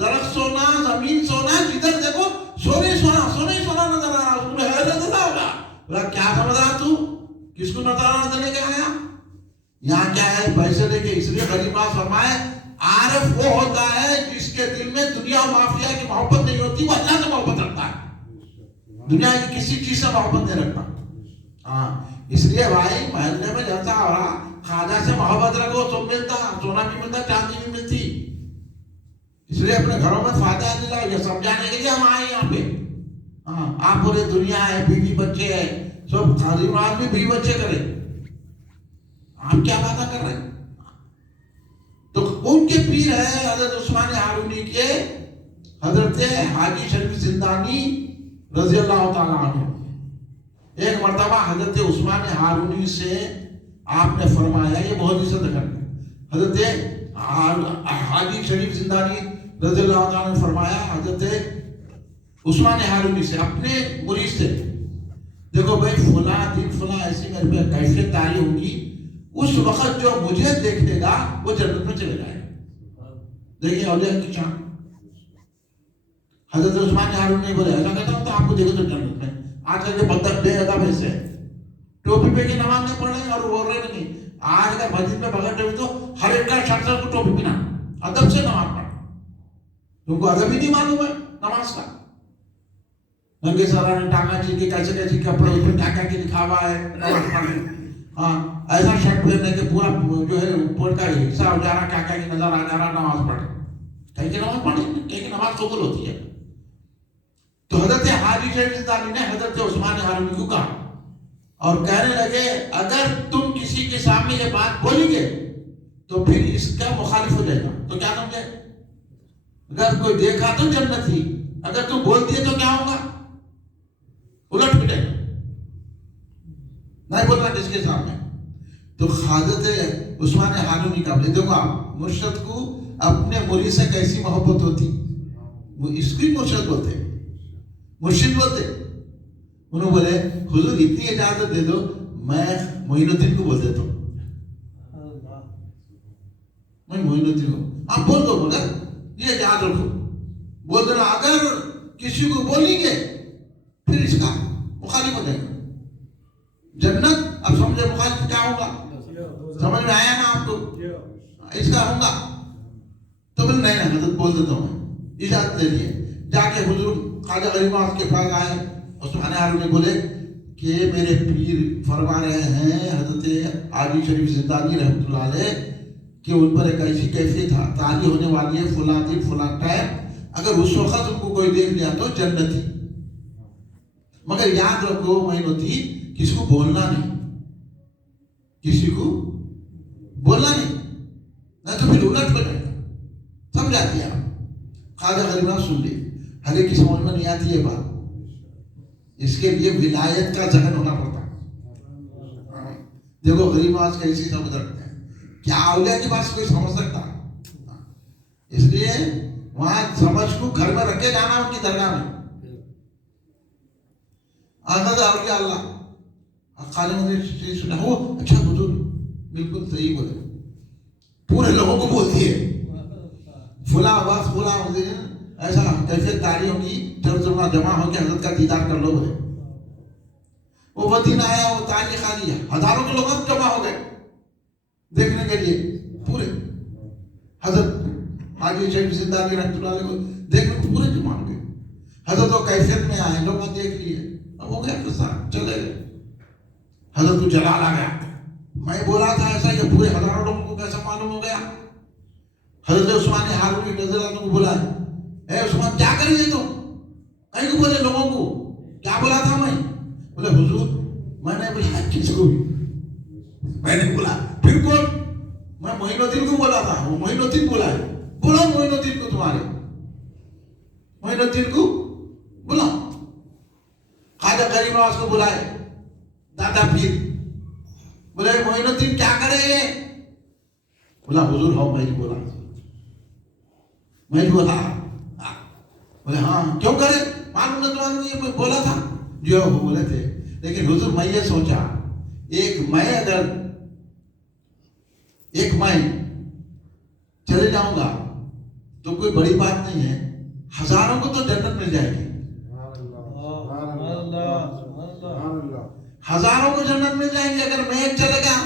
درخت سونا, زمین سونا, جدھر دیکھو سونے سونا, سونے سونا نظر آ رہا. اس کو حیرت ہوگا. بولا کیا سمجھ رہا تو, کس کو نظرانہ دینے کے آیا؟ یہاں کیا ہے پیسے لے کے. اس لیے غریب نواز فرمائے عارف وہ ہوتا ہے جس کے دل میں دنیا و مافیا کی محبت نہیں ہوتی, وہ اللہ سے محبت رکھتا ہے, دنیا کی کسی چیز سے محبت نہیں رکھتا. ہاں اس لیے بھائی محلے میں جلسہ ہو رہا, خواجہ سے محبت رکھو, سب ملتا, سونا بھی ملتا, چاندی بھی ملتی. اس لیے اپنے گھروں میں فاتحہ دلا, یہ سمجھانے کے لیے ہم آئے یہاں پہ. ہاں آپ پورے دنیا ہے, بیوی بچے ہے, سب غریب نواز بھی بیوی بچے کرے. آپ کیا باتیں کر رہے ہیں؟ تو ان کے پیر ہے حضرت عثمان ہارونی کے حضرت حاجی شریف زندانی رضی اللہ تعالیٰ عنہ. ایک مرتبہ حضرت عثمان ہارونی سے آپ نے فرمایا, یہ بہت عزت کرتے ہیں, حضرت حاجی شریف زندانی رضی اللہ تعالیٰ نے فرمایا حضرت عثمان ہارونی سے, اپنے مرید سے, دیکھو بھائی فلاں دن فلاں ایسی میرے پہ کیفیت تاری ہوگی, اس وقت جو مجھے دیکھنے گا وہ جنت میں چلے جائے. دیکھیں اولیاء کی شان. حضرت عثمان ہارونی نے بولے ایسا کہتا ہوں تو آپ کو دیکھو تو جنت میں. آج کل کے بدک بے ادب ایسے ٹوپی پہ کی نماز نہیں پڑھ رہے اور بول رہے نہیں. آج اگر مسجد میں بغیر ٹوپی تو ہر ایک کا شخص کو ٹوپی پہنا, ادب سے نماز پڑھ. تم کو ادب ہی نہیں معلوم ہے نماز کا. ننگے سرا نے ٹانگا جی کے کیسے کیسے کپڑے اس پر کیا کیا لکھا ہوا ہے نماز پڑھنے. ہاں ایسا شرٹ پہننے کے پورا جو ہے اوپر کا حصہ ہو جا رہا, کیا کیا نظر آ جا رہا, نماز پڑھے. کہیں کہ نماز پڑھے, کہیں کہ نماز قبول ہوتی ہے. تو حضرت حاجی شریف زندانی نے حضرت عثمان ہارونی کو کہا اور کہنے لگے اگر تم کسی کے سامنے یہ بات بولیں گے تو پھر اس کا مخالف ہو جائے گا. تو کیا سمجھے, اگر کوئی دیکھا تو جنت ہی, اگر تم بولتی ہے تو کیا ہوگا, الٹ پلٹے گا. نہیں بولنا کس کے سامنے. تو حضرت عثمان ہارونی کا دیکھو آپ مرشد کو اپنے مرید سے کیسی محبت ہوتی, وہ اس کی مرشد بولتے, مرشد بولتے. انہوں بولے حضور اتنی اجازت دے دو میں معین الدین کو بول دیتا ہوں, میں معین الدین کو آپ بول دو. بولا یہ اجازت رکھو, بول دینا. اگر کسی کو بولیں گے پھر اس کا مخالف ہو جائے گا. جنت اب سمجھے مخالف کیا ہوگا, سمجھ میں آیا نا آپ کو, اس کا ہوگا. تو بولے نہیں حضرت بول دیتا ہوں میں, اجازت دے دیے. جا کے حضور خواجہ غریب نواز کے پاس آئے. عثمان ہارونی بولے کہ میرے پیر فرما رہے ہیں حضرت حاجی شریف زندانی رحمت اللہ علیہ کہ ان پر ایک ایسی کیفیت تاری ہونے والی ہے فلاں دن فلاں ٹائم, اگر اس وقت ان کو کوئی دیکھ لیا تو جنت ہی. مگر یاد رکھو معین الدین کسی کو بولنا نہیں, کسی کو بولنا نہیں, نہ تو پھر الٹ ہو جائے گا. سمجھا دیا خواجہ غریب نواز سن لی. ہر ایک کی سمجھ میں نہیں آتی یہ بات, اس کے لیے ولایت کا ذہن ہونا پڑتا ہے. دیکھو غریب نواز کیسی سمجھ رکھتے ہیں, کیا اولیاء کے پاس کوئی سمجھ سکتا. اس لیے وہاں سمجھ کو گھر میں رکھ کے جانا ان کی درگاہ میں. آزاد اولیاء اللہ خالی مجھے سنا ہو اچھا حضور بالکل صحیح بولے, پورے لوگوں کو بولتی ہے فلاں وقت فلاں ایسا کیفیت تاری ہوگی, جب جمع ہو کے حضرت کا دیدار کر لو. بولے وہ دن آیا, وہ تاریخ آ گئی, ہزاروں کے لوگ جمع ہو گئے دیکھنے کے لیے پورے. حضرت حاجی شیخ زندانی رحمۃ اللہ علیہ کو دیکھنے کو پورے جمع ہو گئے. حضرت وہ کیفیت میں آئے, لوگوں نے دیکھ لیے, اب ہو گیا قصہ, چلے گئے. حضرت کو جلال آ گیا, میں بولا تھا ایسا, یہ پورے ہزاروں لوگوں کو کیسا معلوم ہو گیا. حضرت عثمان ہارونی رضی اللہ عنہ کو بولا, اے عثمان کیا کریں گے تم, کہیں کو بولے لوگوں کو کیا بولا تھا میں. بولے حضور میں نے بولا کس کو بھی میں نے بولا. پھر کون, میں معین الدین کو بولا تھا, وہ معین الدین بولا ہے. بولا معین الدین کو, تمہارے معین الدین کو بولا. خواجہ غریب نواز کو بلائے, دادا پیر. بولے معین الدین کیا کرے یہ, بولا حضور ہاں میں بولا, میں بولا. بولے ہاں کیوں کرے, معلوم ہے تمہارے یہ بولا تھا جو وہ بولے تھے. لیکن حضور میں یہ سوچا, ایک میں چلے جاؤں گا تو کوئی بڑی بات نہیں ہے, ہزاروں کو تو جنت مل جائے گی. ہزاروں کو جنت مل جائیں گے. اگر میں ایک چلے گا,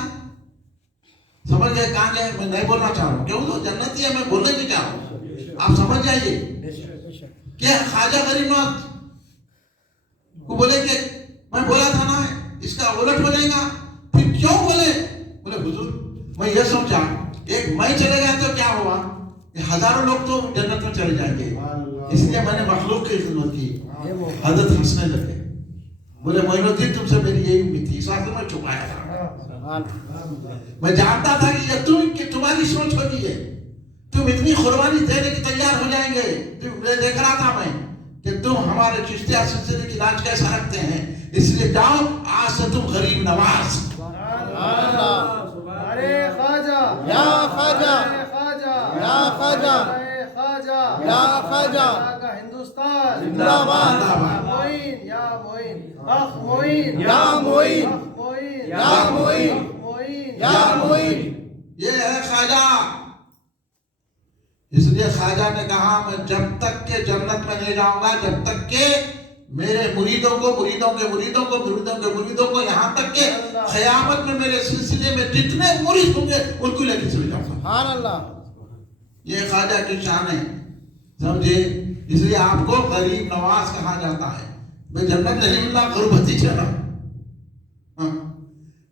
سمجھ گئے کہاں جائے, میں نہیں بولنا چاہ رہا ہوں, کیوں تو جنت ہی ہے, میں بولنے نہیں چاہ رہا ہوں, آپ سمجھ جائیے. کہ خواجہ غریب نواز کو بولے کہ میں بولا تھا نا, اس کا الٹ ہو جائے گا. پھر کیوں بولے, بولے حضور میں یہ سمجھا ایک میں چلے گیا تو کیا ہوا, ہزاروں لوگ تو جنت میں چلے جائیں گے, اس لیے میں نے مخلوق کی خدمت کی. حضرت ہنسنے لگے, بولے معین الدین تم سے میری یہی امید تھی, اس وقت میں چھپایا تھا. میں جانتا تھا کہ یہ تمہاری سوچ ہوگی ہے, تم اتنی قربانی دینے کی تیار ہو جائیں گے. دیکھ رہا تھا میں کہ تم ہمارے چشتیہ سلسلے کی لاج کیسا رکھتے ہیں, اس لیے جاؤ آج سے تم غریب نواز. ارے خواجہ یا خواجہ یا خواجہ خواجہ یا خواجہ کا ہندوستان زندہ باد. معین یا معین, اخ معین یا معین, اخ معین یا معین, معین یا معین. یہ ہے خواجہ. اس لیے خواجہ نے کہا میں جب تک کہ جنت میں نہیں جاؤں گا, جب تک کہ میرے مریدوں کو مریدوں کے مریدوں کو مریدوں کے مریدوں کو, یہاں تک کہ قیامت میں میرے سلسلے میں جتنے مرید ہوں گے ان کو لے کے چلے جاؤں گا. سبحان اللہ. یہ خواجہ کی شان ہے, سمجھے. اس لیے آپ کو غریب نواز کہا جاتا ہے. میں جنت نہیں ملنا, غربتی چلا.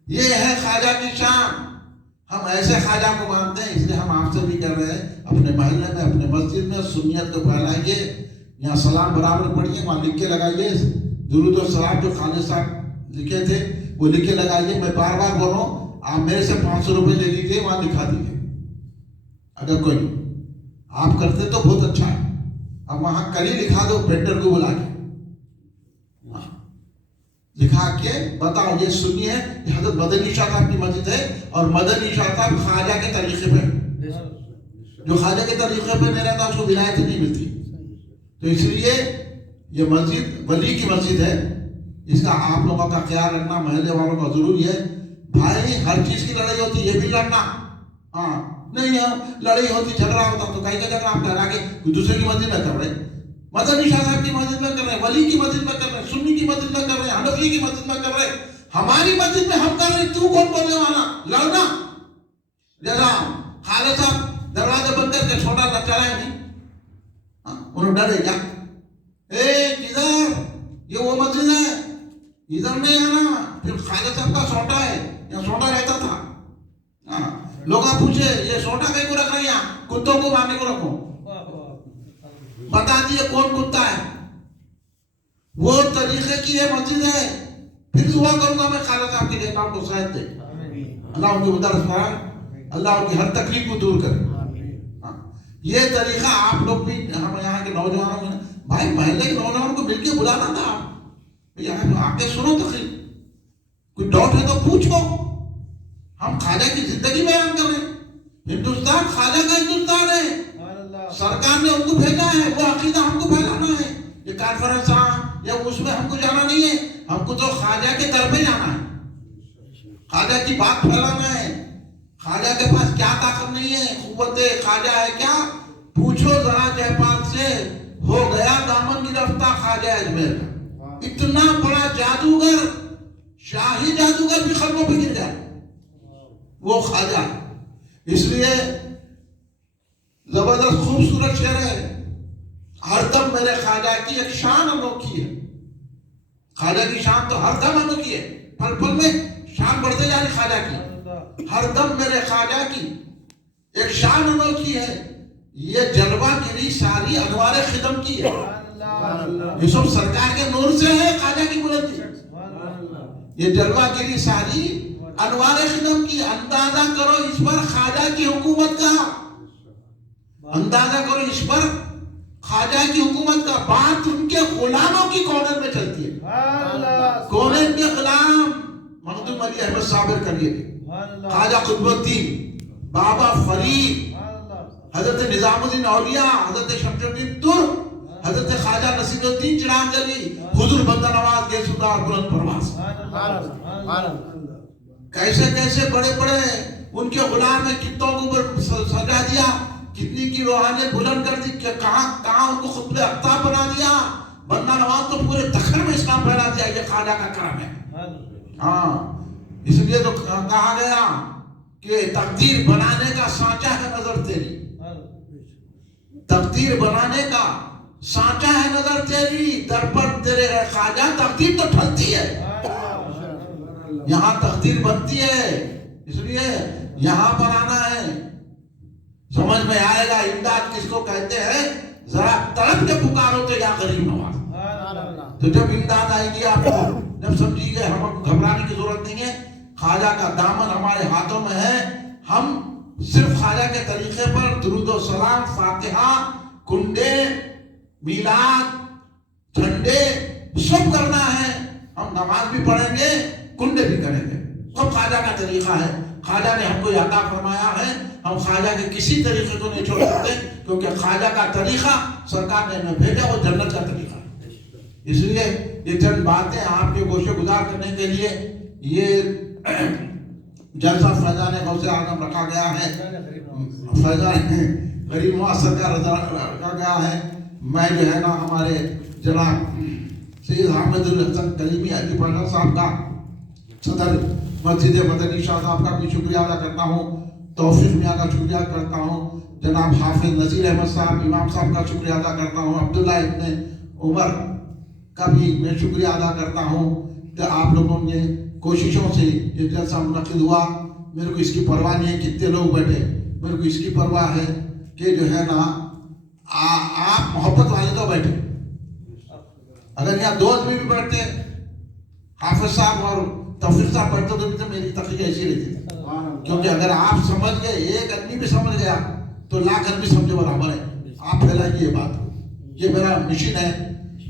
یہ ہے خواجہ کی شان. ہم ایسے خواجہ کو مانتے ہیں, اس لیے ہم آپ سے بھی کر رہے ہیں, اپنے محلے میں اپنے مسجد میں سنیت کو پھیلائیے. یہاں سلام برابر پڑھیے, وہاں لکھ کے لگائیے, درود و سلام جو خالد صاحب لکھے تھے وہ لکھ کے لگائیے. میں بار بار بول رہا ہوں, آپ میرے سے 500 روپے لے لیجیے, وہاں دکھا دیجیے. اگر کوئی آپ کرتے تو بہت اچھا ہے. اب وہاں کل ہی لکھا دو, پینٹر کو بلا کے لکھا کے بتاؤ یہ سنی ہے, یہ حضرت مدنی شاہ صاحب کی مسجد ہے, اور مدنی شاہ صاحب خواجہ کے طریقے پہ, جو خواجہ کے طریقے پہ نہیں رہتا اس کو ولایت نہیں ملتی. تو اس لیے یہ مسجد ولی کی مسجد ہے, اس کا آپ لوگوں کا خیال رکھنا, محلے والوں کا ضروری ہے. بھائی ہر چیز کی لڑائی ہوتی, یہ بھی لڑنا, ہاں نہیں لڑائی ہوتی, جھگڑا ہوتا تو کہیں کا جھگڑا آپ ٹھہرا کے دوسرے کی مسجد میں کر رہے, مدنی شاہ صاحب کی مسجد میں کر رہے, ولی کی مسجد میں کر رہے, سنی کی مسجد میں کر رہے, حنفی کی مسجد میں کر رہے. ہماری مسجد میں ہم کر رہے, تو کون بولنے والا, لڑنا. جیسا خالد صاحب دروازے بند کر کے چھوٹا بچہ ہے نہیں, انہوں ڈرے کیا, اے کدھر, یہ وہ مسجد ہے, ادھر نہیں آنا. پھر خالد صاحب کا سوٹا ہے, یہاں سوٹا رہتا تھا. لوگ پوچھے یہ سوٹا کہیں کو رکھ رہے ہیں, یہاں کتوں کو مارنے کو رکھو. بتا دیے کون کتا ہے, وہ طریقے کی یہ مسجد ہے. پھر دعا کروں گا میں خالد صاحب کے لیے, آپ کو صحت دے, اللہ ان کی مدد فرمائے, اللہ ان کی ہر تکلیف کو دور کرے. یہ طریقہ آپ لوگ بھی, ہم یہاں کے نوجوانوں میں, بھائی محلے کے نوجوانوں کو مل کے بلانا تھا. آپ آ کے سنو تقریر, کوئی ڈاؤٹ ہے تو پوچھو. ہم خواجہ کی زندگی بیان کر رہے ہیں. ہندوستان خواجہ کا ہندوستان ہے, سرکار نے ان کو بھیجا ہے, وہ عقیدہ ہم کو پھیلانا ہے. یہ کانفرنس یا اس میں ہم کو جانا نہیں ہے, ہم کو تو خواجہ کے در پہ جانا ہے, خواجہ کی بات پھیلانا ہے. خواجہ کے پاس کیا طاقت نہیں ہے, قوت خواجہ ہے کیا, پوچھو ذرا جے پال سے, ہو گیا دامن گرفتہ خواجہ اجمیر کا. اتنا بڑا جادوگر شاہی جادوگر بھی خلقوں پہ گر گیا وہ خواجہ. اس لیے زبردست خوبصورت شعر ہے. ہر دم میرے خواجہ کی ایک شان انوکھی ہے. خواجہ کی شان تو ہر دم انوکھی ہے, پل پل میں شان بڑھتے جا رہی خواجہ کی. ہر دم میرے خواجہ کی ایک شان انوکھی ہے. یہ جلوہ گری ساری انوار خدم کی ہے. یہ سب سرکار کے نور سے ہے خواجہ کی بلندی. یہ جلوہ گری ساری انوار خدم کی. اندازہ کرو اس پر خواجہ کی حکومت کا, اندازہ کرو اس پر خواجہ کی حکومت کا. بات ان کے غلاموں کی کونین میں چلتی ہے. کونین کے غلام مخدوم علی احمد صابر کریے, خواجہ قطب الدین, بابا فرید, حضرت نظام الدین اولیاء, حضرت شمس الدین ترک, حضرت خواجہ نصیر الدین چراغلی, حضور بندہ نواز کے سردار بلند پرواز. کیسے کیسے بڑے بڑے ان کے غلام نے کتوں کو اوپر سجا دیا, کتنی کی روحانیت بلند کر دی, کہ کہاں ان کو خطب اقطاب بنا دیا. بندہ نواز تو پورے دکن میں اسلام پھیلا دیا. یہ خواجہ کا کرم ہے. ہاں, اس لیے تو کہا گیا کہ تقدیر بنانے کا سانچہ ہے نظر تیری. تقدیر بنانے کا سانچہ ہے نظر تیری, در پر تیرے ہے خواجہ تقدیر تو ٹھلتی ہے. یہاں تقدیر بنتی ہے, اس لیے یہاں پر آنا ہے. سمجھ میں آئے گا امداد کس کو کہتے ہیں. ذرا تڑپ کے پکارو تو یا غریب نواز. تو جب امداد آئے گی آپ کو, جب سمجھیے ہم گھبرانے کی ضرورت نہیں ہے. خواجہ کا دامن ہمارے ہاتھوں میں ہے. ہم صرف خواجہ کے طریقے پر درود و سلام, فاتحہ, کنڈے, میلاد, جھنڈے سب کرنا ہے. ہم نماز بھی پڑھیں گے, کنڈے بھی کریں گے. سب خواجہ کا طریقہ ہے. خواجہ نے ہم کو عطا فرمایا ہے. ہم خواجہ کے کسی طریقے کو نہیں چھوڑ سکتے, کیونکہ خواجہ کا طریقہ سرکار نے ہمیں بھیجا, وہ جنت کا طریقہ ہے. اس لیے یہ چند باتیں آپ کے گوشے گزار کرنے کے لیے یہ جلسہ فیضان غوث اعظم رکھا گیا ہے. فیضان غریب نواز سرکار رکھا گیا ہے. میں جو ہے نا ہمارے جناب سید حامد الحسن کلیمی علی پرشا صاحب کا, صدر مسجد مدنی شاہ صاحب کا بھی شکریہ ادا کرتا ہوں. توفیق میاں کا شکریہ کرتا ہوں. جناب حافظ نذیر احمد صاحب امام صاحب کا شکریہ ادا کرتا ہوں. عبداللہ ابن عمر کا بھی میں شکریہ ادا کرتا ہوں کہ آپ لوگوں نے کوششوں سے یہ جلسہ منعقد ہوا. میرے کو اس کی پرواہ نہیں ہے کتنے لوگ بیٹھے, میرے کو اس کی پرواہ ہے کہ جو ہے نا آپ محبت والے تو بیٹھے. اگر یہاں دو آدمی بھی بیٹھتے, حافظ صاحب اور توفیق صاحب بیٹھتے تو میری تقریر ایسی رہتی. کیونکہ اگر آپ سمجھ گئے, ایک آدمی بھی سمجھ گیا تو لاکھ آدمی سمجھے برابر ہے. آپ پھیلائیے یہ بات کو, یہ میرا مشن ہے.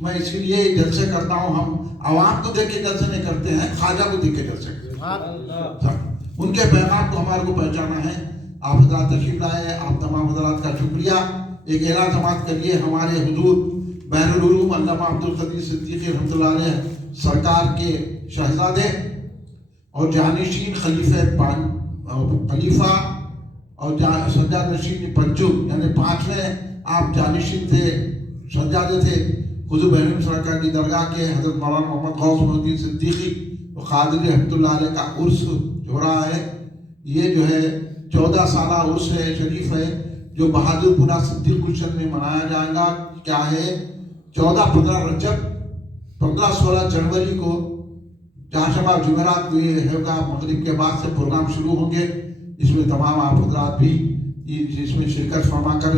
میں اس کے لیے جلسے کرتا ہوں. ہم عوام کو دیکھ کے جلسے نہیں کرتے ہیں, خواجہ کو دیکھ کے جلسے کرتے ہیں. ان کے پیغام کو ہمارے کو پہچانا ہے. آپ حضرات تشریف لائے, آپ تمام حضرات کا شکریہ. ایک اعلان سماعت کریے. ہمارے حضور بین العلوم علامہ عبدالقدیر صدیقی رحمۃ اللہ علیہ سرکار کے شہزادے اور جانشین خلیفہ اور سجاد نشین پنجم, یعنی 5ویں آپ جانشین تھے, شہزادے تھے. حضور بین العلوم سرکار کی درگاہ کے حضرت مولانا محمد غوث الدین صدیقی قادری رحمۃ اللہ علیہ کا عرس جو رہا ہے. یہ جو ہے 14 سالہ عرس ہے, شریف ہے, جو بہادر پورہ صدیق گلشن میں منایا جائے گا. کیا ہے 14-15 رجب, 15-16 جنوری کو چہارشنبہ جمعرات کو یہ ہوگا. مغرب کے بعد سے پروگرام شروع ہوں گے. اس میں تمام آپ حضرات بھی اس میں شرکت فرما کر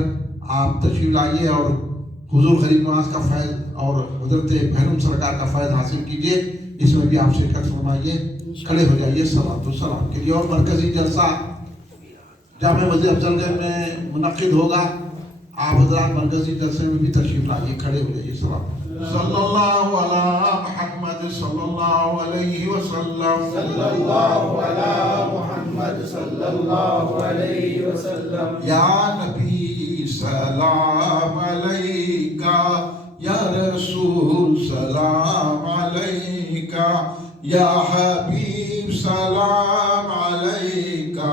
آپ تشریف لائیے اور حضور غریب نواز کا فیض اور حضرت بہرم سرکار کا فیض حاصل کیجیے. اس میں بھی آپ شرکت فرمائیے. کھڑے ہو جائیے صلوات و سلام کے لیے. اور مرکزی جلسہ جامع مسجد افضل گنج میں منعقد ہوگا. آپ حضرات مرکزی جلسے میں بھی تشریف لائیے. کھڑے ہو جائیے. صلوات صلی اللہ علی محمد صلی اللہ علیہ وسلم. صلی اللہ علی محمد صلی اللہ علیہ وسلم. یا نبی سلام علیکہ, یا رسول سلام علیکہ, یا حبیب سلام علیکہ,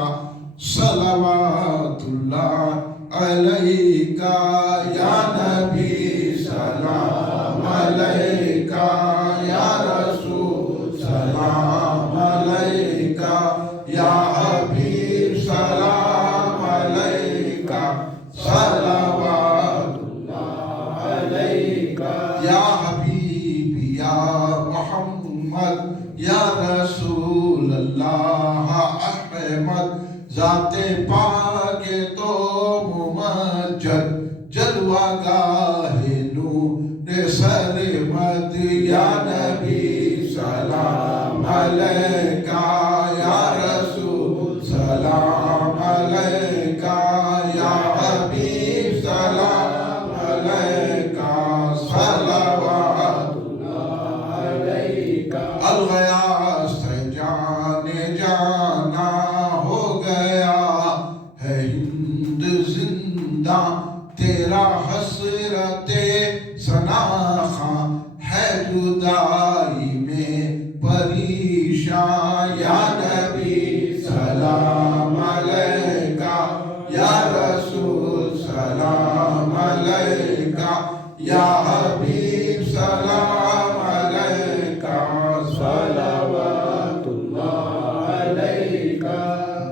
صلوات اللہ علیکہ, یا نبی سلام علیکہ, یا رسول سلام صلوات یا حبیبی یا محمد یا رسول اللہ احمد ذات پاک تو ممجد جلوہ گاہ نور سرمد یا نبی سلام علیکہ یا رسول سلام علیکہ یا حبیب سلام علیکہ صلوات الغیاث جان جانا ہو گیا ہے ہند زندہ تیرا حسرت سناخاں ہے جدائی میں پریشاں یا نبی سلام علیکہ یا رسول سلام علیکہ یا حبیب سلام علیکہ صلوات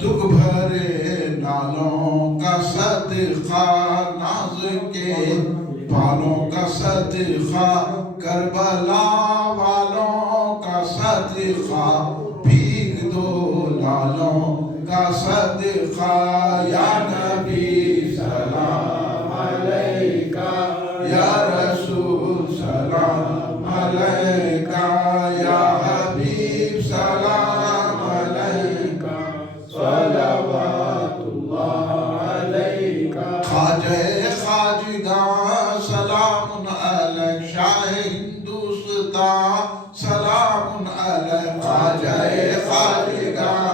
دکھ بھرے نالوں کا صدقہ ناز کے بالوں کا صدقہ کربلا والوں کا صدقہ بھیگ دو لالوں کا صدقہ یا نبی سلام علیکہ یا رسول سلام علیکہ یا حبیب سلام علیکہ صلوات خواجہ خواجگاں سلام علیک شاہ ہندوستان سلام علیک خواجہ خواجگاں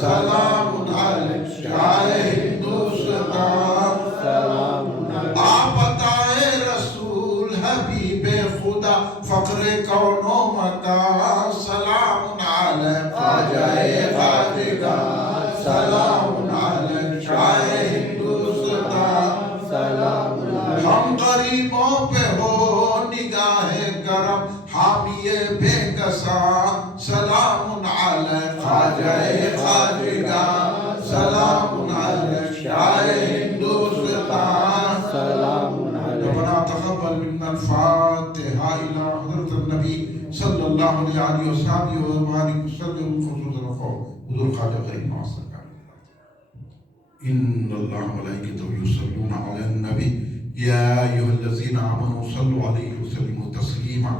سلام علیک شاہ ہندوستان آپ عطائے رسول حبیب خدا فقر کون و مکان سلام علیک خواجہ خواجگاں سلام علیک شاہ ہندوستان ہم غریبوں پہ ہو نگاہ کرم حامی بے کساں سلام علیک خواجہ خواجگاں سلام علیک شاہ ہندوستان ربنا تقبل منا الفاتحہ الى حضرت النبی صلی اللہ علیہ وسلم وسلم خصوصا حضور خواجہ غریب معاصر إن الله وملائكته يصلون على النبي يا أيها الذين آمنوا صلوا عليه وسلموا تسليما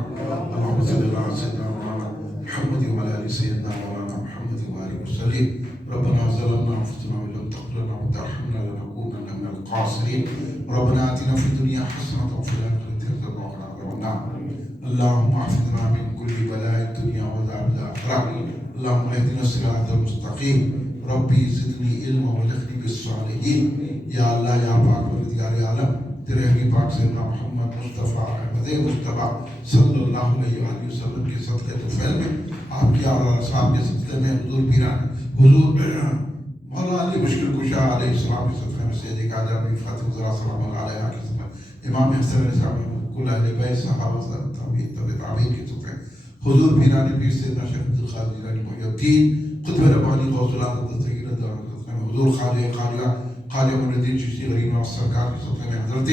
اللهم صل على سيدنا مولانا محمد وعلى آل سيدنا مولانا محمد وآله وسلم ربنا ظلمنا أنفسنا وإن لم تغفر لنا وترحمنا لنكونن من الخاسرين ربنا آتنا في الدنيا حسنة وفي الآخرة حسنة وقنا عذاب النار اللهم احفظنا من كل بلاء الدنيا وعذاب الآخرة اللهم اهدنا الصراط المستقيم ربی زدنی علم و لخنی بالصالحین یا اللہ یا پاک پروردگار عالم تیرے حبیب پاک سیدنا محمد مصطفیٰ احمد مصطفیٰ صلی اللہ علیہ وآلہ وسلم کے صدقے طفیل میں آپ کی آل صاحب کے صدقے میں حضور پیران حضور مولا علی مشکل کشا علیہ السلام کے صدقے میں سید قادر بن فاطمہ زہرا سلام اللہ علیہ کے صدقے امام حسن علیہ السلام کل اہل بیت صحابہ تابعین کے صدقے حضور پیران پیر سیدنا شیخ عبدالقادر جیلانی محی الدین خطب ربانی غوث العالم دستگیر حضور خواجہ معین الدین چشتی غریب نواز سرکار کے صدقے میں حضرت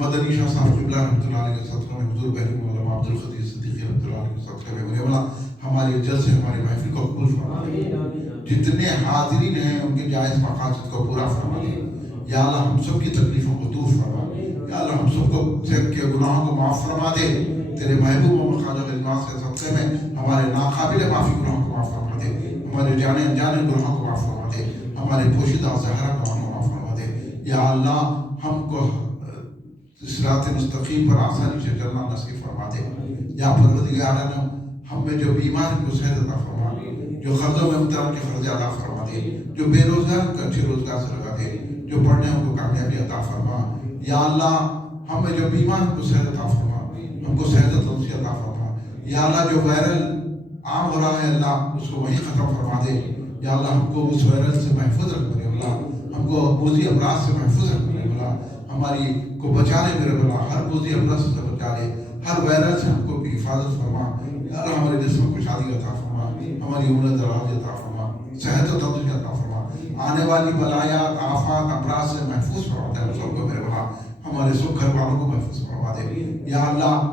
مدنی شاہ صاحب قبلہ رحمۃ اللہ علیہ کے صدقے میں حضور بحری مولانا عبدالقدیر صدیقی رحمۃ اللہ علیہ کے صدقے میں مولا ہمارے جلسے ہماری محفل کو قبول فرما جتنے حاضرین ہیں ان کے جائز مقاصد کو پورا فرما دے یا اللہ ہم سب کی تکلیفوں کو دور فرما یا اللہ ہم سب کو کے گناہوں کو معاف فرما دے تیرے محبوب و خواجہ غریب نواز کے صدقے میں ہمارے ناقابل معافی گناہوں کو معاف فرما دے ہمارے جانے انجانے گناہوں کو معاف فرما دے ہمارے پوشیدہ زہرا گناہوں کو معاف فرما دے یا اللہ ہم کو صراط مستقیم پر آسانی سے چلنا نصیب فرما دے یا پروردگار عالم ہم میں جو بیمار ہیں کو صحت عطا فرما جو قرضوں میں مبتلا کے قرض عطا فرما دے جو بے روزگار کو اچھے روزگار سے لگا دے جو پڑھنے ان کو کامیابی عطا فرما یا اللہ ہم میں جو بیمار ہیں کو صحت عطا فرما ہم کو صحت تندرستی عطا فرما یا اللہ جو وائرل عام ہو رہا ہے اللہ اس کو وہیں ختم فرما دے یا اللہ ہم کو اس وائرل سے محفوظ رکھ میرے اللہ ہم کو موذی امراض سے محفوظ رکھ میرے اللہ ہماری کو بچا لے میرے اللہ ہر موذی امراض سے بچا لے ہر وائرل سے ہم کو بھی حفاظت فرما یا اللہ ہمارے جسم کو شادی عطا فرما ہماری عمر دراز عطا فرما صحت و تندرستی عطا فرما آنے والی بلایات آفات امراض سے محفوظ فرما دے ہم سب کو میرے بھلا ہمارے سب گھر والوں کو محفوظ فرما دے یا اللہ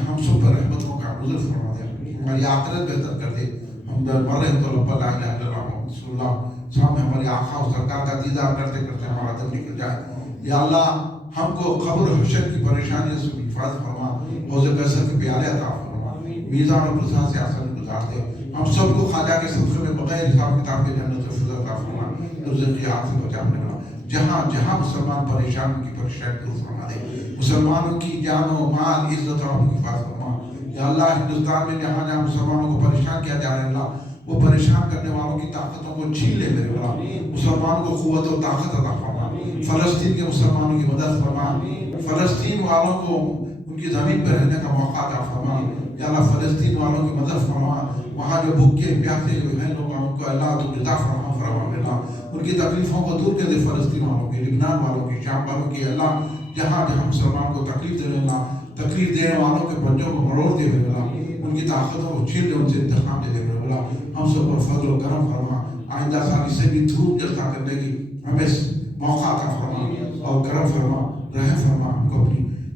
ہم سب پر رحمتوں کا نزول فرما دے ہماری آخرت بہتر کر دے ہم مر رہے تو رب لا الہ الا اللہ محمد رسول اللہ سامنے ہماری آقا و سرکار کا دیدار کرتے کرتے ہمارا دم نکل جائے یا اللہ ہم کو قبر و حشر کی پریشانیوں سے حفاظت فرما حوض کوثر کے پیالے عطا فرما میزان و پرزا سے آسان گزار دے ہم سب کو خواجہ کے صدقے میں بغیر حساب کتاب کے جنت و فضل عطا فرما رزق آگ سے بچا اپنے بنا جہاں جہاں مسلمان پریشان ان کی پریشانی دور فرما دے مسلمانوں کی جان و مال عزت اور ان کی حفاظت فرما یا اللہ ہندوستان میں جہاں جہاں مسلمانوں کو پریشان کیا جا رہا ہے اللہ وہ پریشان کرنے والوں کی طاقتوں کو چھین لے میرے بلا مسلمانوں کو قوت و طاقت عطا فرما فلسطین کے مسلمانوں کی مدد فرما فلسطین والوں کو ان کی زمین پر رہنے کا موقع عطا فرما یا اللہ فلسطین والوں کی مدد فرما وہاں جو بھوکے پیاسے جو ہیں لوگ ان کو اللہ تو رضا فرما اللہ ان کی تکلیفوں کو دور کر دے فلسطین والوں کی لبنان والوں کی شام والوں کی اللہ جہاں جہاں مسلمان کو تکلیف دے اللہ تکلیف دینے والوں کے پنجوں کو مروڑ دے اللہ ان کی طاقتوں کو چھین دے ان سے انتقام دے دے اللہ ہم سب پر فضل و کرم فرما آئندہ سال اس سے بھی دھوپ جلتا کرنے کی ہمیں موقع عطا فرما اور کرم فرما رحم فرما ہم کو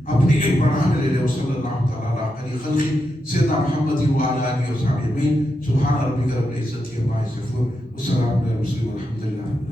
اپنی ایک پناہ میں لے لے صلی اللہ تعالیٰ علیہ خلقی سیدنا محمد وعلی آلہ وصحبہ اجمعین سبحان ربک رب العزت عما یصفون والسلام علی المرسلین والحمد للہ